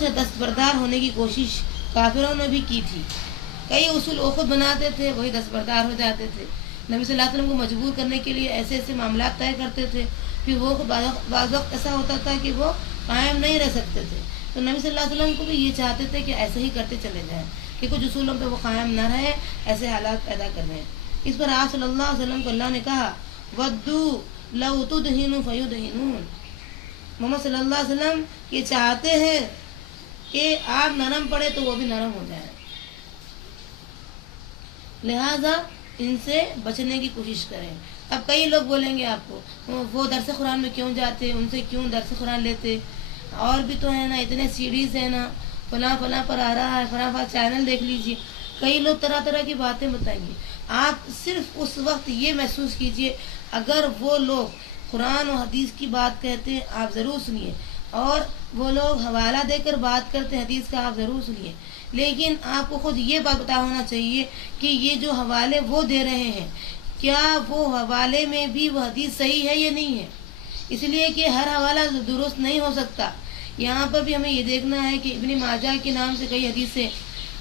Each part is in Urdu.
سے دستبردار ہونے کی کوشش کافروں نے بھی کی تھی۔ کئی اصول وہ خود بناتے تھے، وہی دستبردار ہو جاتے تھے۔ نبی صلی اللہ علیہ وسلم کو مجبور کرنے کے لیے ایسے ایسے معاملات طے کرتے تھے، پھر وہ بعض وقت ایسا ہوتا تھا کہ وہ قائم نہیں رہ سکتے تھے، تو نبی صلی اللہ علیہ وسلم کو بھی یہ چاہتے تھے کہ ایسے ہی کرتے چلے جائیں، کہ کچھ اصولوں پہ وہ قائم نہ رہے، ایسے حالات پیدا کر رہے ہیں۔ اس پر آپ صلی اللہ علیہ وسلم کو اللہ نے کہا وَدُّوا لَوْ تُدْهِنُوا فَيُدْهِنُونَ، محمد صلی اللہ علیہ وسلم یہ چاہتے ہیں کہ آپ نرم پڑے تو وہ بھی نرم ہو جائے، لہذا ان سے بچنے کی کوشش کریں۔ اب کئی لوگ بولیں گے آپ کو وہ درس قرآن میں کیوں جاتے، ان سے کیوں درس قرآن لیتے، اور بھی تو ہے نا، اتنے سیریز ہے نا، فلاں فلاں پر آ رہا ہے، فلاں فلاں چینل دیکھ لیجیے، کئی لوگ طرح طرح کی باتیں بتائیں گے۔ آپ صرف اس وقت یہ محسوس کیجئے اگر وہ لوگ قرآن و حدیث کی بات کہتے ہیں آپ ضرور سنیے، اور وہ لوگ حوالہ دے کر بات کرتے ہیں حدیث کا آپ ضرور سنیے، لیکن آپ کو خود یہ بات پتہ ہونا چاہیے کہ یہ جو حوالے وہ دے رہے ہیں کیا وہ حوالے میں بھی وہ حدیث صحیح ہے یا نہیں ہے، اس لیے کہ ہر حوالہ درست نہیں ہو سکتا۔ یہاں پر بھی ہمیں یہ دیکھنا ہے کہ ابن ماجہ کے نام سے کئی حدیثیں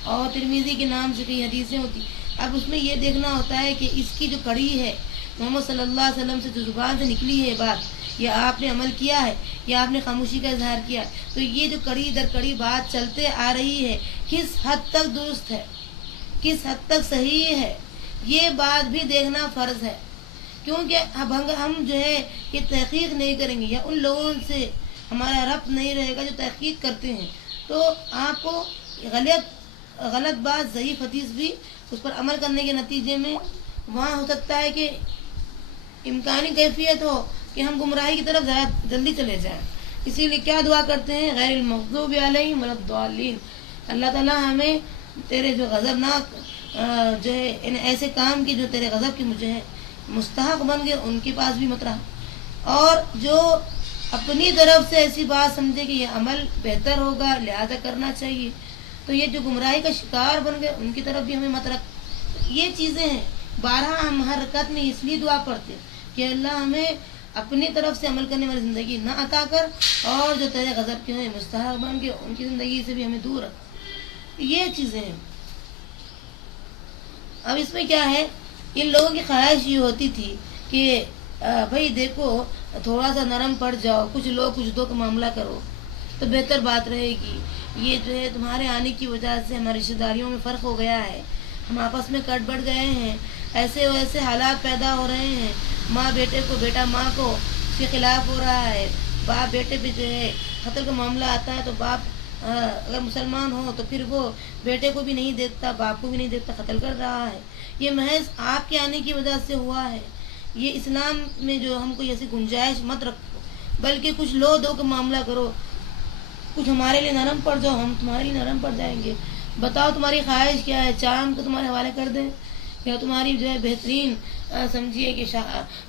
اور ترمذی کے نام سے کئی حدیثیں ہوتی، اب اس میں یہ دیکھنا ہوتا ہے کہ اس کی جو کڑی ہے محمد صلی اللہ علیہ وسلم سے جو زبان سے نکلی ہے بات، یا آپ نے عمل کیا ہے یا آپ نے خاموشی کا اظہار کیا ہے، تو یہ جو کڑی در کڑی بات چلتے آ رہی ہے کس حد تک درست ہے، کس حد تک صحیح ہے، یہ بات بھی دیکھنا فرض ہے۔ کیونکہ اب ہم جو ہے یہ تحقیق نہیں کریں گے یا ان لوگوں سے ہمارا ربط نہیں رہے گا جو تحقیق کرتے ہیں، تو آپ کو غلط بات ضعیف حدیث بھی اس پر عمل کرنے کے نتیجے میں وہاں ہو سکتا ہے کہ امکانی کیفیت ہو کہ ہم گمراہی کی طرف زیادہ جلدی چلے جائیں۔ اسی لیے کیا دعا کرتے ہیں غیر المغضوب علیہم ولا الضالین، اللہ تعالیٰ ہمیں تیرے جو غضبناک جو ہے ان ایسے کام کی جو تیرے غضب کی مجھے مستحق بن گئے ان کے پاس بھی مت رہا، اور جو اپنی طرف سے ایسی بات سمجھے کہ یہ عمل بہتر ہوگا لہذا کرنا چاہیے، تو یہ جو گمراہی کا شکار بن گئے ان کی طرف بھی ہمیں مت رکھ۔ یہ چیزیں ہیں، بارہا ہم ہر رکعت میں اس لیے دعا پڑھتے کہ اللہ ہمیں اپنی طرف سے عمل کرنے والی زندگی نہ عطا کر، اور جو تیرے غضب کے ہیں مستحق بن کے ان کی زندگی سے بھی ہمیں دور رکھ۔ یہ چیزیں ہیں۔ اب اس میں کیا ہے، ان لوگوں کی خواہش یہ ہوتی تھی کہ بھائی دیکھو تھوڑا سا نرم پڑ جاؤ، کچھ لو کچھ دو کا معاملہ کرو تو بہتر بات رہے گی، یہ جو ہے تمہارے آنے کی وجہ سے ہماری رشتہ داریوں میں فرق ہو گیا ہے، ہم آپس میں کٹ بڑھ گئے ہیں، ایسے ویسے حالات پیدا ہو رہے ہیں، ماں بیٹے کو، بیٹا ماں کو اس کے خلاف ہو رہا ہے، باپ بیٹے پہ جو ہے قتل کا معاملہ آتا ہے تو باپ اگر مسلمان ہو تو پھر وہ بیٹے کو بھی نہیں دیکھتا، باپ کو بھی نہیں دیکھتا، قتل کر رہا ہے۔ یہ محض آپ کے آنے کی وجہ سے ہوا ہے۔ یہ اسلام میں جو ہم کو ایسی گنجائش مت رکھو، بلکہ کچھ لو دو کا معاملہ کرو، کچھ ہمارے لیے نرم پڑ جاؤ، ہم تمہارے لیے نرم پڑ جائیں گے، بتاؤ تمہاری خواہش کیا ہے، چاند کو تمہارے حوالے کر دیں، یا تمہاری جو ہے بہترین سمجھیے کہ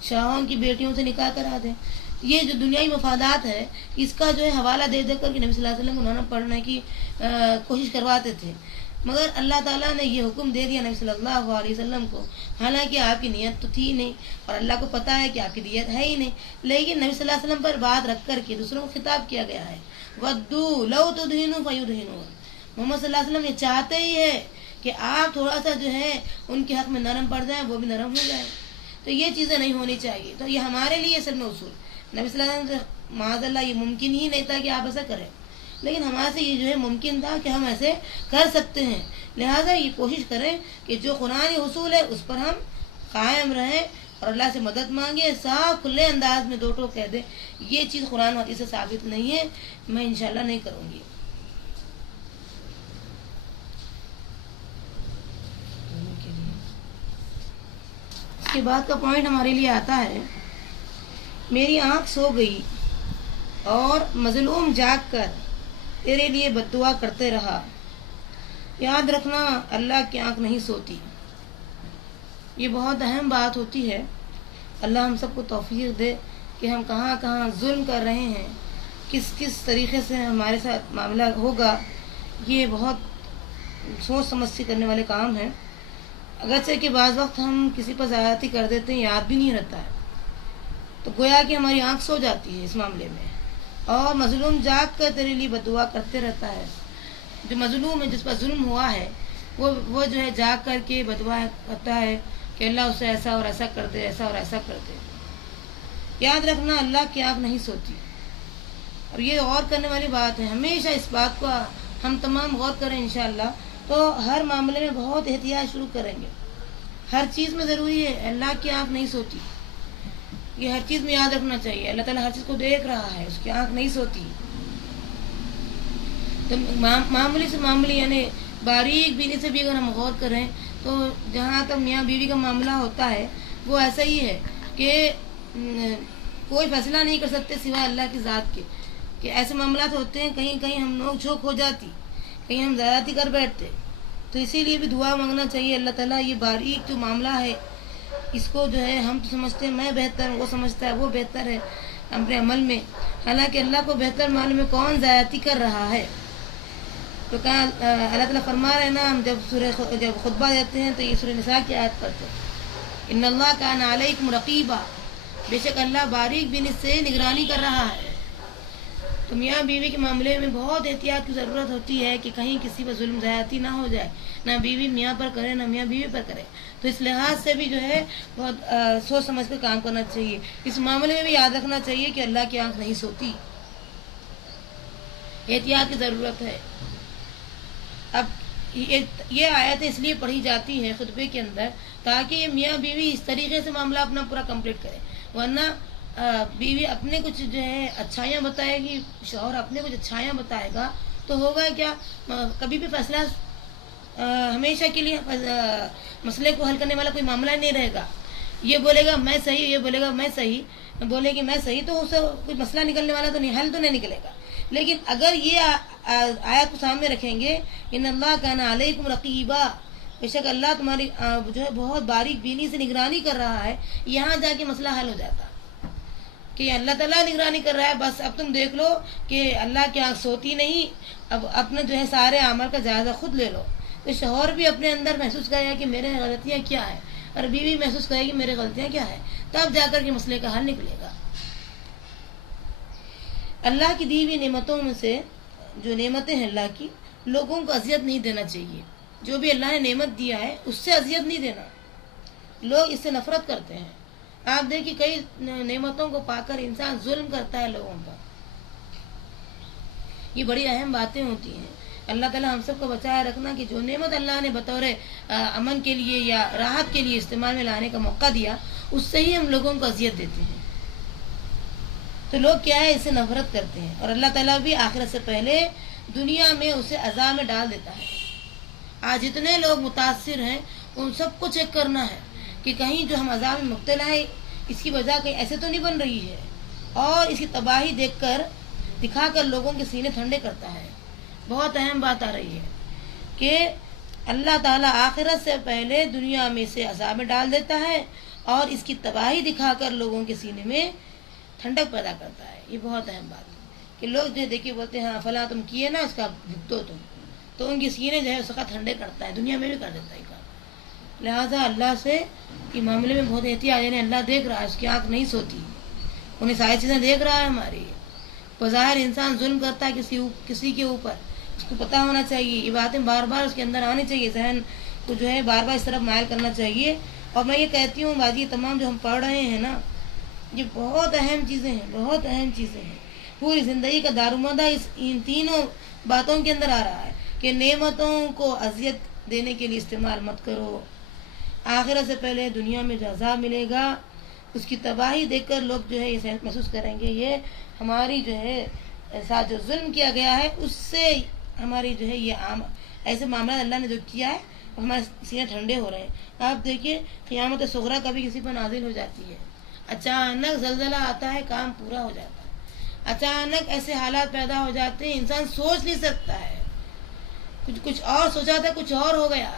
شاہوں کی بیٹیوں سے نکاح کرا دیں۔ یہ جو دنیائی مفادات ہے اس کا جو ہے حوالہ دے دے کر کہ نبی صلی اللہ علیہ وسلم کو نرم پڑھنے کی کوشش کرواتے تھے، مگر اللہ تعالیٰ نے یہ حکم دے دیا نبی صلی اللہ علیہ وسلم کو، حالانکہ آپ کی نیت تو تھی نہیں اور اللہ کو پتہ ہے کہ آپ کی نیت ہے ہی نہیں، لیکن نبی صلی اللہ علیہ وسلم پر بات رکھ کر کے دوسروں کو خطاب کیا گیا ہے۔ وَدُّوا لَوْ تُدْهِنُوا فَيُدْهِنُونَ، محمد صلی اللہ علیہ وسلم یہ چاہتے ہی ہے کہ آپ تھوڑا سا جو ہے ان کے حق میں نرم پڑ جائیں، وہ بھی نرم ہو جائیں، تو یہ چیزیں نہیں ہونی چاہیے۔ تو یہ ہمارے لیے اصل میں اصول نبی صلی اللہ علیہ وسلم سے معاذ اللہ یہ ممکن ہی نہیں تھا کہ آپ ایسا کریں، لیکن ہمارے سے یہ جو ہے ممکن تھا کہ ہم ایسے کر سکتے ہیں، لہٰذا یہ کوشش کریں کہ جو قرآنی اصول ہے اس پر ہم قائم رہیں اور اللہ سے مدد مانگے، صاف کھلے انداز میں دو ٹوک کہہ دیں یہ چیز قرآن و حدیث سے ثابت نہیں ہے، میں انشاءاللہ نہیں کروں گی۔ اس کے بعد کا پوائنٹ ہمارے لیے آتا ہے، میری آنکھ سو گئی اور مظلوم جاگ کر تیرے لیے بد دعا کرتے رہا، یاد رکھنا اللہ کی آنکھ نہیں سوتی۔ یہ بہت اہم بات ہوتی ہے، اللہ ہم سب کو توفیق دے کہ ہم کہاں کہاں ظلم کر رہے ہیں، کس کس طریقے سے ہمارے ساتھ معاملہ ہوگا، یہ بہت سوچ سمجھ سے کرنے والے کام ہیں۔ اگرچہ کہ بعض وقت ہم کسی پر زیادتی کر دیتے ہیں، یاد بھی نہیں رہتا ہے، تو گویا کہ ہماری آنکھ سو جاتی ہے اس معاملے میں، اور مظلوم جاگ کر تیرے لیے بددعا کرتے رہتا ہے. جو مظلوم ہے، جس پر ظلم ہوا ہے، وہ جو ہے جاگ کر کے بددعا کرتا ہے کہ اللہ اسے ایسا اور ایسا کر دے، ایسا اور ایسا کر دے. یاد رکھنا، اللہ کی آنکھ نہیں سوتی. اور یہ غور کرنے والی بات ہے، ہمیشہ اس بات کو ہم تمام غور کریں انشاءاللہ تو ہر معاملے میں بہت احتیاط شروع کریں گے. ہر چیز میں ضروری ہے، اللہ کی آنکھ نہیں سوتی. یہ ہر چیز میں یاد رکھنا چاہیے. اللہ تعالیٰ ہر چیز کو دیکھ رہا ہے، اس کی آنکھ نہیں سوتی. تو معمولی سے معمولی یعنی باریک بینی سے بھی اگر ہم غور کریں تو جہاں تک میاں بیوی کا معاملہ ہوتا ہے وہ ایسا ہی ہے کہ کوئی فیصلہ نہیں کر سکتے سوائے اللہ کی ذات کے. کہ ایسے معاملات ہوتے ہیں کہیں کہیں ہم نوک جھوک ہو جاتی، کہیں ہم زیادتی کر بیٹھتے. تو اسی لیے بھی دعا مانگنا چاہیے اللہ تعالیٰ یہ باریک جو معاملہ ہے اس کو جو ہے ہم تو سمجھتے ہیں میں بہتر ہوں، وہ سمجھتا ہے وہ بہتر ہے اپنے عمل میں، حالانکہ اللہ کو بہتر معلوم ہے کون زیادتی کر رہا ہے. تو کہا اللہ تعالیٰ فرما رہے ہیں نا، ہم جب خطبہ دیتے ہیں تو یہ سورہ نساء کی آیت پڑھتے ہیں، ان اللہ کان علیکم رقیبا، بے شک اللہ باریک بینی سے نگرانی کر رہا ہے. تو میاں بیوی کے معاملے میں بہت احتیاط کی ضرورت ہوتی ہے کہ کہیں کسی پر ظلم زیادتی نہ ہو جائے، نہ بیوی میاں پر کرے نہ میاں بیوی پر کرے. تو اس لحاظ سے بھی جو ہے بہت سوچ سمجھ کر کام کرنا چاہیے. اس معاملے میں بھی یاد رکھنا چاہیے کہ اللہ کی آنکھ نہیں سوتی، احتیاط کی ضرورت ہے. اب یہ آیت اس لیے پڑھی جاتی ہے خطبے کے اندر تاکہ یہ میاں بیوی اس طریقے سے معاملہ اپنا پورا کمپلیٹ کرے. ورنہ بیوی اپنے کچھ جو ہے اچھائیاں بتائے گی، شوہر اپنے کچھ اچھائیاں بتائے گا تو ہوگا کیا، کبھی بھی فیصلہ ہمیشہ کے لیے مسئلے کو حل کرنے والا کوئی معاملہ نہیں رہے گا. یہ بولے گا میں صحیح، یہ بولے گا میں صحیح، بولے کہ میں صحیح، تو اس سے کوئی مسئلہ نکلنے والا تو نہیں، حل تو نہیں نکلے گا. لیکن اگر یہ آیت کو سامنے رکھیں گے، ان اللہ کان علیکم رقیبا، بے شک اللہ تمہاری جو ہے بہت باریک بینی سے نگرانی کر رہا ہے، یہاں جا کے مسئلہ حل ہو جاتا کہ اللہ تعالیٰ نگرانی کر رہا ہے. بس اب تم دیکھ لو کہ اللہ کی آنکھ سوتی نہیں، اب اپنے جو ہے سارے عمل کا جائزہ خود لے لو. تو شوہر بھی اپنے اندر محسوس کرے گا کہ میرے غلطیاں کیا ہیں، اور بیوی محسوس کرے گی میرے غلطیاں کیا ہیں، تب جا کر کے مسئلے کا حل نکلے گا. اللہ کی دی ہوئی نعمتوں میں سے جو نعمتیں ہیں اللہ کی، لوگوں کو اذیت نہیں دینا چاہیے. جو بھی اللہ نے نعمت دیا ہے اس سے اذیت نہیں دینا. لوگ اس سے نفرت کرتے ہیں. آپ دیکھیں کئی نعمتوں کو پا کر انسان ظلم کرتا ہے لوگوں پر. یہ بڑی اہم باتیں ہوتی ہیں. اللہ تعالیٰ ہم سب کو بچائے رکھنا کہ جو نعمت اللہ نے بطور امن کے لیے یا راحت کے لیے استعمال میں لانے کا موقع دیا، اس سے ہی ہم لوگوں کو اذیت دیتے ہیں. تو لوگ کیا ہے، اس سے نفرت کرتے ہیں، اور اللہ تعالیٰ بھی آخرت سے پہلے دنیا میں اسے عذاب میں ڈال دیتا ہے. آج جتنے لوگ متاثر ہیں ان سب کو چیک کرنا ہے کہ کہیں جو ہم عذاب میں مبتلا ہے اس کی وجہ کہیں ایسے تو نہیں بن رہی ہے، اور اس کی تباہی دیکھ کر دکھا کر لوگوں کے سینے ٹھنڈے کرتا ہے. بہت اہم بات آ رہی ہے کہ اللہ تعالیٰ آخرت سے پہلے دنیا میں سے عذاب میں ڈال دیتا ہے اور اس کی تباہی دکھا کر لوگوں کے سینے میں ٹھنڈک پیدا کرتا ہے. یہ بہت اہم بات ہے کہ لوگ جو دیکھیے بولتے ہیں ہاں فلاں تم کیے نا، اس کا بھگتو تم، تو ان کے سینے جو ہے اس کا ٹھنڈے کرتا ہے، دنیا میں بھی کر دیتا ہے کام. لہٰذا اللہ سے کہ معاملے میں بہت احتیاط، یعنی اللہ دیکھ رہا ہے، اس کی آنکھ نہیں سوتی، انہیں ساری چیزیں دیکھ رہا ہے ہماری. بظاہر انسان ظلم کرتا ہے کسی کے اوپر، اس کو پتہ ہونا چاہیے. یہ باتیں بار بار اس کے اندر آنی چاہیے، ذہن کو جو ہے بار بار اس طرف مائل کرنا چاہیے. اور میں یہ کہتی ہوں باجی، تمام جو ہم پڑھ رہے ہیں نا، یہ بہت اہم چیزیں ہیں، بہت اہم چیزیں ہیں. پوری زندگی کا دارومدہ ان تینوں باتوں کے اندر آ رہا ہے کہ نعمتوں کو اذیت دینے کے لیے استعمال مت کرو. آخرت سے پہلے دنیا میں جو عذاب ملے گا اس کی تباہی دیکھ کر لوگ جو ہے یہ محسوس کریں گے یہ ہماری جو ہے ساتھ جو ظلم کیا گیا ہے اس سے ہماری جو ہے یہ ایسے معاملات اللہ نے جو کیا ہے ہمارے سینے ٹھنڈے ہو رہے ہیں. آپ دیکھیے قیامت صغریٰ کبھی کسی پر نازل ہو جاتی ہے، اچانک زلزلہ آتا ہے، کام پورا ہو جاتا ہے. اچانک ایسے حالات پیدا ہو جاتے ہیں انسان سوچ نہیں سکتا ہے، کچھ اور سوچا تھا کچھ اور ہو گیا.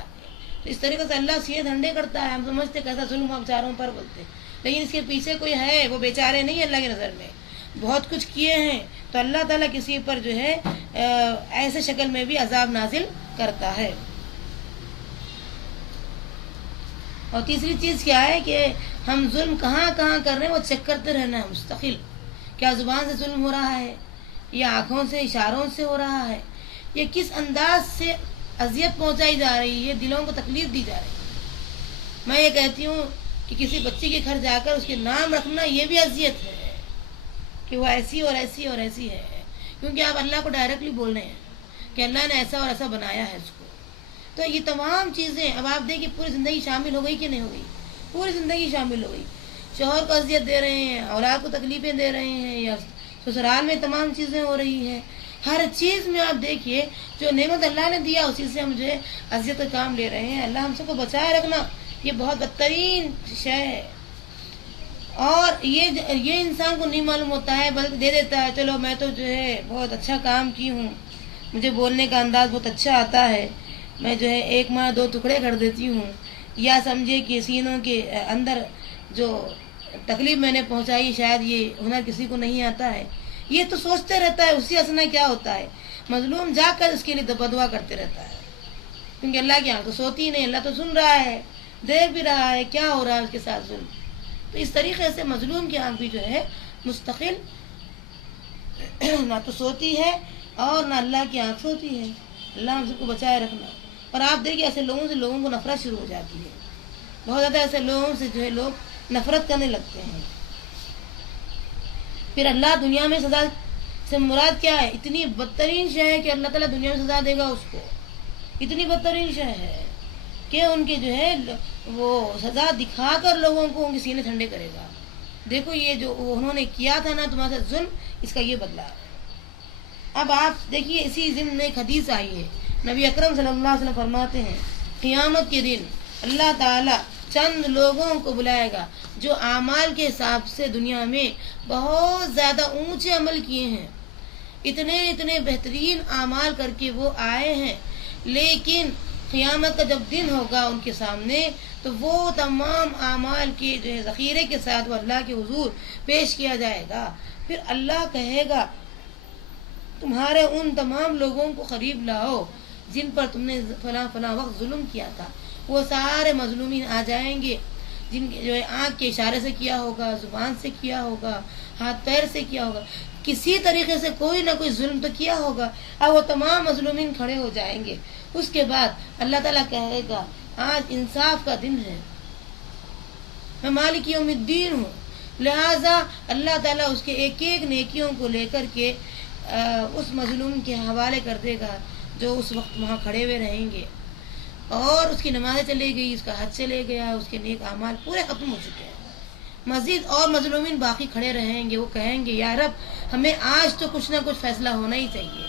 تو اس طریقے سے اللہ سینے ٹھنڈے کرتا ہے. ہم سمجھتے کیسا ظلم ہم چاروں پر بولتے، لیکن اس کے پیچھے کوئی ہے، وہ بیچارے نہیں. اللہ کی نظر میں بہت کچھ کیے ہیں، تو اللہ تعالیٰ کسی پر جو ہے ایسے شکل میں بھی عذاب نازل کرتا ہے. اور تیسری چیز کیا ہے کہ ہم ظلم کہاں کہاں کر رہے ہیں وہ چیک کرتے رہنا ہے مستقل. کیا زبان سے ظلم ہو رہا ہے، یا آنکھوں سے اشاروں سے ہو رہا ہے، یہ کس انداز سے اذیت پہنچائی جا رہی ہے، دلوں کو تکلیف دی جا رہی ہے۔ میں یہ کہتی ہوں کہ کسی بچے کے گھر جا کر اس کے نام رکھنا یہ بھی اذیت ہے کہ وہ ایسی اور ایسی اور ایسی ہے، کیونکہ آپ اللہ کو ڈائریکٹلی بول رہے ہیں کہ اللہ نے ایسا اور ایسا بنایا ہے اس کو۔ تو یہ تمام چیزیں اب آپ دیکھیں پوری زندگی شامل ہو گئی کہ نہیں ہو گئی؟ پوری زندگی شامل ہو گئی۔ شوہر کو اذیت دے رہے ہیں، اولاد کو تکلیفیں دے رہے ہیں، یا سسرال میں تمام چیزیں ہو رہی ہیں، ہر چیز میں آپ دیکھیے جو نعمت اللہ نے دیا اسی سے ہم جو ہے اذیت کا کام لے رہے ہیں۔ اللہ ہم سب کو بچائے رکھنا، یہ بہت بدترین شے ہے۔ اور یہ انسان کو نہیں معلوم ہوتا ہے، بلکہ دے دیتا ہے چلو میں تو جو ہے بہت اچھا کام کی ہوں، مجھے بولنے کا انداز بہت اچھا آتا ہے، میں جو ہے ایک ماہ 2 ٹکڑے کر دیتی ہوں، یا سمجھے کہ سینوں کے اندر جو تکلیف میں نے پہنچائی شاید یہ ہنر کسی کو نہیں آتا ہے، یہ تو سوچتے رہتا ہے۔ اسی اسنا کیا ہوتا ہے، مظلوم جا کر اس کے لیے بدعا کرتے رہتا ہے، کیونکہ اللہ کی آنکھ تو سوتی نہیں، اللہ تو سن رہا ہے، دیکھ بھی رہا ہے کیا ہو رہا ہے اس کے ساتھ ظلم۔ تو اس طریقے سے مظلوم کی آنکھ بھی جو ہے مستقل نہ تو سوتی ہے اور نہ اللہ کی آنکھ سوتی ہے۔ اللہ ہم سب کو بچائے رکھنا۔ اور آپ دیکھیں ایسے لوگوں سے لوگوں کو نفرت شروع ہو جاتی ہے، بہت زیادہ ایسے لوگوں سے جو ہے لوگ نفرت کرنے لگتے ہیں۔ پھر اللہ دنیا میں سزا سے مراد کیا ہے؟ اتنی بدترین شے ہے کہ اللہ تعالیٰ دنیا میں سزا دے گا اس کو، اتنی بدترین شے ہے کہ ان کے جو ہے وہ سزا دکھا کر لوگوں کو ان کے سینے ٹھنڈے کرے گا۔ دیکھو یہ جو انہوں نے کیا تھا نا تمہارے ساتھ ظلم، اس کا یہ بدلہ ہے۔ اب آپ دیکھیے اسی ضمن میں ایک حدیث آئی ہے، نبی اکرم صلی اللہ علیہ وسلم فرماتے ہیں قیامت کے دن اللہ تعالیٰ چند لوگوں کو بلائے گا جو اعمال کے حساب سے دنیا میں بہت زیادہ اونچے عمل کیے ہیں، اتنے بہترین اعمال کر کے وہ آئے ہیں، لیکن قیامت کا جب دن ہوگا ان کے سامنے تو وہ تمام اعمال کے جو ہے ذخیرے کے ساتھ وہ اللہ کے حضور پیش کیا جائے گا۔ پھر اللہ کہے گا تمہارے ان تمام لوگوں کو قریب لاؤ جن پر تم نے فلاں فلاں وقت ظلم کیا تھا۔ وہ سارے مظلومین آ جائیں گے جن کے جو ہے آنکھ کے اشارے سے کیا ہوگا، زبان سے کیا ہوگا، ہاتھ پیر سے کیا ہوگا، کسی طریقے سے کوئی نہ کوئی ظلم تو کیا ہوگا۔ اب وہ تمام مظلومین کھڑے ہو جائیں گے۔ اس کے بعد اللہ تعالیٰ کہے گا آج انصاف کا دن ہے، میں مالک یوم الدین ہوں، لہٰذا اللہ تعالیٰ اس کے ایک ایک نیکیوں کو لے کر کے اس مظلوم کے حوالے کر دے گا جو اس وقت وہاں کھڑے ہوئے رہیں گے، اور اس کی نمازیں چلے گئی، اس کا حج چلے گیا، اس کے نیک اعمال پورے ختم ہو چکے ہیں۔ مزید اور مظلومین باقی کھڑے رہیں گے، وہ کہیں گے یا رب ہمیں آج تو کچھ نہ کچھ فیصلہ ہونا ہی چاہیے۔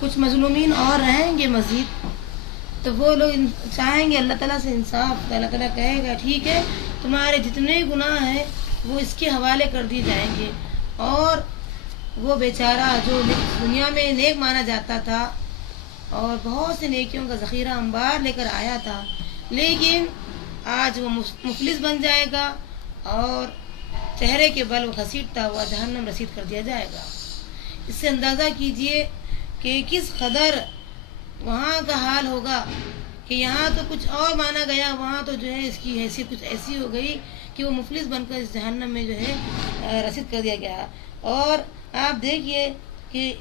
کچھ مظلومین اور رہیں گے مزید، تو وہ لوگ چاہیں گے اللہ تعالیٰ سے انصاف۔ اللہ تعالیٰ کہے گا ٹھیک ہے تمہارے جتنے گناہ ہیں وہ اس کے حوالے کر دیے جائیں گے، اور وہ بیچارہ جو دنیا میں نیک مانا جاتا تھا اور بہت سے نیکیوں کا ذخیرہ انبار لے کر آیا تھا، لیکن آج وہ مفلس بن جائے گا اور چہرے کے بل وہ گھسیٹتا ہوا جہنم رسید کر دیا جائے گا۔ اس سے اندازہ کیجئے کہ کس قدر وہاں کا حال ہوگا کہ یہاں تو کچھ اور مانا گیا، وہاں تو جو ہے اس کی حیثیت کچھ ایسی ہو گئی کہ وہ مفلس بن کر اس جہنم میں جو ہے رسید کر دیا گیا۔ اور آپ دیکھیے کہ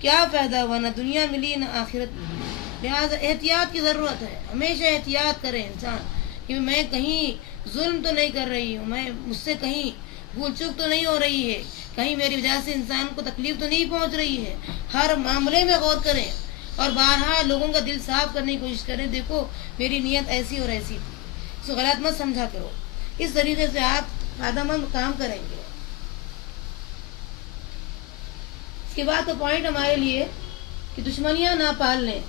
کیا فائدہ ہوا، نہ دنیا ملی نہ آخرت ملی۔ لہٰذا احتیاط کی ضرورت ہے، ہمیشہ احتیاط کرے انسان کہ میں کہیں ظلم تو نہیں کر رہی ہوں، میں مجھ سے کہیں بھول چوک تو نہیں ہو رہی ہے، کہیں میری وجہ سے انسان کو تکلیف تو نہیں پہنچ رہی ہے۔ ہر معاملے میں غور کریں اور بارہا لوگوں کا دل صاف کرنے کی کوشش کریں، دیکھو میری نیت ایسی اور ایسی تھی، اس کو غلط مت سمجھا کرو۔ اس طریقے سے آپ فائدہ مند کام کریں گے۔ اس کے بعد تو پوائنٹ ہمارے لیے کہ دشمنیاں نہ پال لیں،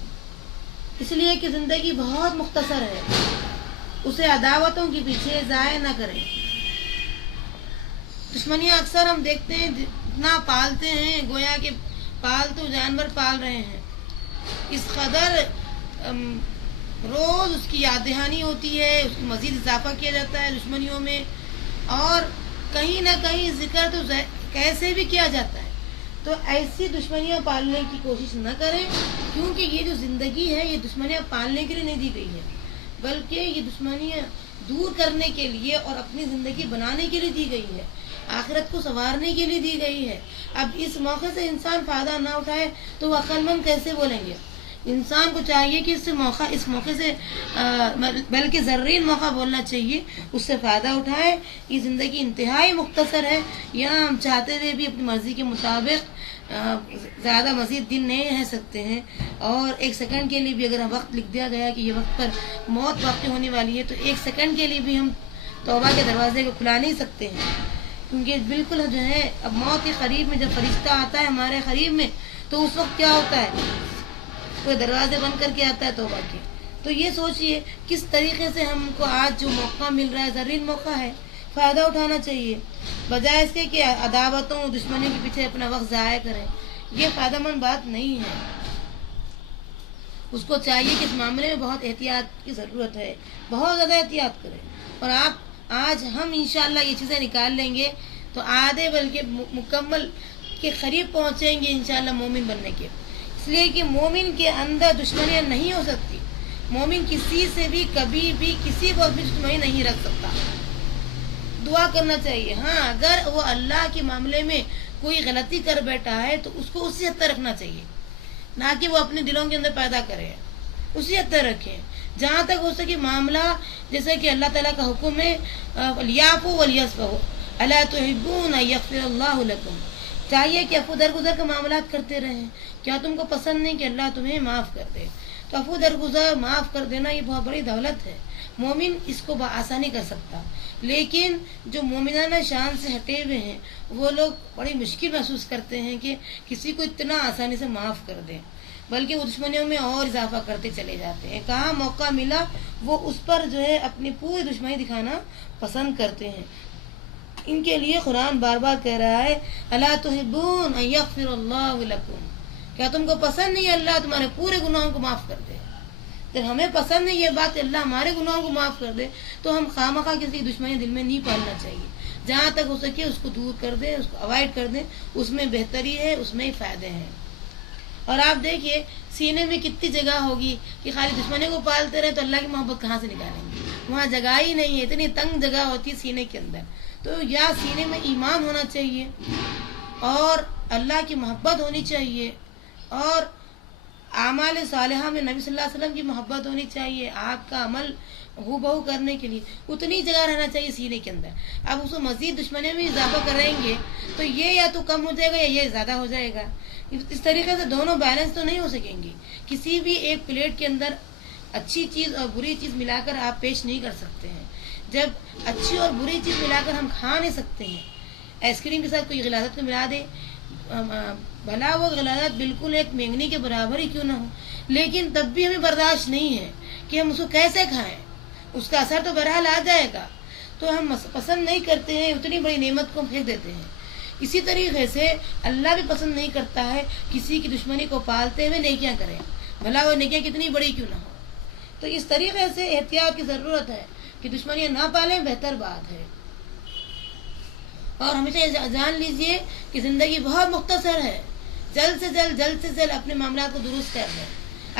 اس لیے کہ زندگی بہت مختصر ہے، اسے عداوتوں کے پیچھے ضائع نہ کریں۔ دشمنیاں اکثر ہم دیکھتے ہیں جتنا پالتے ہیں گویا کہ پالتو جانور پال رہے ہیں، اس قدر روز اس کی یاد دہانی ہوتی ہے، اس کو مزید اضافہ کیا جاتا ہے دشمنیوں میں، اور کہیں نہ کہیں ذکر تو کیسے بھی کیا جاتا ہے۔ تو ایسی دشمنیاں پالنے کی کوشش نہ کریں، کیونکہ یہ جو زندگی ہے یہ دشمنیاں پالنے کے لیے نہیں دی گئی ہے۔ بلکہ یہ دشمنیاں دور کرنے کے لیے اور اپنی زندگی بنانے کے لیے دی گئی ہے، آخرت کو سنوارنے کے لیے دی گئی ہے۔ اب اس موقع سے انسان فائدہ نہ اٹھائے تو وہ عقل مند کیسے بولیں گے؟ انسان کو چاہیے کہ اس موقع سے بلکہ زرین موقع بولنا چاہیے، اس سے فائدہ اٹھائے۔ یہ زندگی انتہائی مختصر ہے، یہاں ہم چاہتے ہوئے بھی اپنی مرضی کے مطابق زیادہ مزید دن نہیں رہ سکتے ہیں، اور ایک سیکنڈ کے لیے بھی اگر وقت لکھ دیا گیا کہ یہ وقت پر موت واقع ہونے والی ہے تو ایک سیکنڈ کے لیے بھی ہم توبہ کے دروازے کو کھلا نہیں سکتے ہیں، کیونکہ بالکل جو ہے اب موت کے قریب میں جب فرشتہ آتا ہے ہمارے قریب میں تو اس وقت کیا ہوتا ہے؟ کوئی دروازے بند کر کے آتا ہے توبہ کے۔ تو یہ سوچئے کس طریقے سے ہم کو آج جو موقع مل رہا ہے زرین موقع ہے، فائدہ اٹھانا چاہیے، بجائے اس کے کہ عداوتوں دشمنی کے پیچھے اپنا وقت ضائع کریں۔ یہ فائدہ مند بات نہیں ہے۔ اس کو چاہیے کہ اس معاملے میں بہت احتیاط کی ضرورت ہے، بہت زیادہ احتیاط کریں، اور آج ہم انشاءاللہ یہ چیزیں نکال لیں گے تو آدھے بلکہ مکمل کے قریب پہنچیں گے انشاءاللہ مومن بننے کے۔ اس لیے کہ مومن کے اندر دشمنیاں نہیں ہو سکتی، مومن کسی سے بھی کبھی بھی کسی کو بھی دشمنی نہیں رکھ سکتا۔ دعا کرنا چاہیے، ہاں اگر وہ اللہ کے معاملے میں کوئی غلطی کر بیٹھا ہے تو اس کو اسی حد تک رکھنا چاہیے، نہ کہ وہ اپنے دلوں کے اندر پیدا کرے، اسی حد تک رکھیں جہاں تک ہو سکے معاملہ، جیسے کہ اللہ تعالیٰ کا حکم ہے وَلْيَعْفُوا وَلْيَصْفَحُوا أَلَا تُحِبُّونَ أَن يَغْفِرَ اللَّهُ لَكُمْ۔ چاہیے کہ عفو درگزر کے معاملات کرتے رہیں، کیا تم کو پسند نہیں کہ اللہ تمہیں معاف کر دے؟ تو عفو درگزر معاف کر دینا یہ بہت بڑی دولت ہے، مومن اس کو بآسانی کر سکتا، لیکن جو مومنانہ شان سے ہٹے ہوئے ہیں وہ لوگ بڑی مشکل محسوس کرتے ہیں کہ کسی کو اتنا آسانی سے معاف کر دیں، بلکہ وہ دشمنیوں میں اور اضافہ کرتے چلے جاتے ہیں، کہاں موقع ملا وہ اس پر جو ہے اپنی پوری دشمنی دکھانا پسند کرتے ہیں۔ ان کے لیے قرآن بار بار کہہ رہا ہے الا تحبون ان یغفر اللہ لکم، کیا تم کو پسند نہیں اللہ تمہارے پورے گناہوں کو معاف کر دے؟ جب ہمیں پسند نہیں یہ بات اللہ ہمارے گناہوں کو معاف کر دے تو ہم خواہ کسی دشمنی دل میں نہیں پالنا چاہیے، جہاں تک ہو سکے اس کو دور کر دیں، اس کو اوائڈ کر دیں، اس میں بہتری ہے، اس میں ہی فائدے ہیں۔ اور آپ دیکھیے سینے میں کتنی جگہ ہوگی کہ خالی دشمنی کو پالتے رہے تو اللہ کی محبت کہاں سے نکالیں گے؟ وہاں جگہ ہی نہیں ہے، اتنی تنگ جگہ ہوتی ہے سینے کے اندر۔ تو یا سینے میں ایمان ہونا چاہیے اور اللہ کی محبت ہونی چاہیے، اور اعمال صالحہ میں نبی صلی اللہ علیہ وسلم کی محبت ہونی چاہیے، آپ کا عمل ہو بہو کرنے کے لیے اتنی جگہ رہنا چاہیے سینے کے اندر۔ اب اس کو مزید دشمنی میں اضافہ کریں گے تو یہ یا تو کم ہو جائے گا یا یہ زیادہ ہو جائے گا، اس طریقے سے دونوں بیلنس تو نہیں ہو سکیں گے۔ کسی بھی ایک پلیٹ کے اندر اچھی چیز اور بری چیز ملا کر آپ پیش نہیں کر سکتے ہیں۔ جب اچھی اور بری چیز ملا کر ہم کھا نہیں سکتے ہیں، آئس کریم کے ساتھ کوئی غلاظت کو ملا دے، بھلا وہ غلاظت بالکل ایک مینگنی کے برابر ہی کیوں نہ ہو، لیکن تب بھی ہمیں برداشت نہیں ہے کہ ہم اس کو کیسے کھائیں، اس کا اثر تو بہرحال آ جائے گا، تو ہم پسند نہیں کرتے ہیں، اتنی بڑی نعمت کو ہم پھینک دیتے ہیں۔ اسی طریقے سے اللہ بھی پسند نہیں کرتا ہے کسی کی دشمنی کو پالتے ہوئے نیکیاں کریں، بھلا وہ نیکیاں کتنی بڑی کیوں نہ ہو۔ تو اس طریقے سے احتیاط کی ضرورت ہے کہ دشمنیاں نہ پالیں، بہتر بات ہے۔ اور ہمیشہ جان لیجئے کہ زندگی بہت مختصر ہے، جلد سے جلد اپنے معاملات کو درست کر لیں،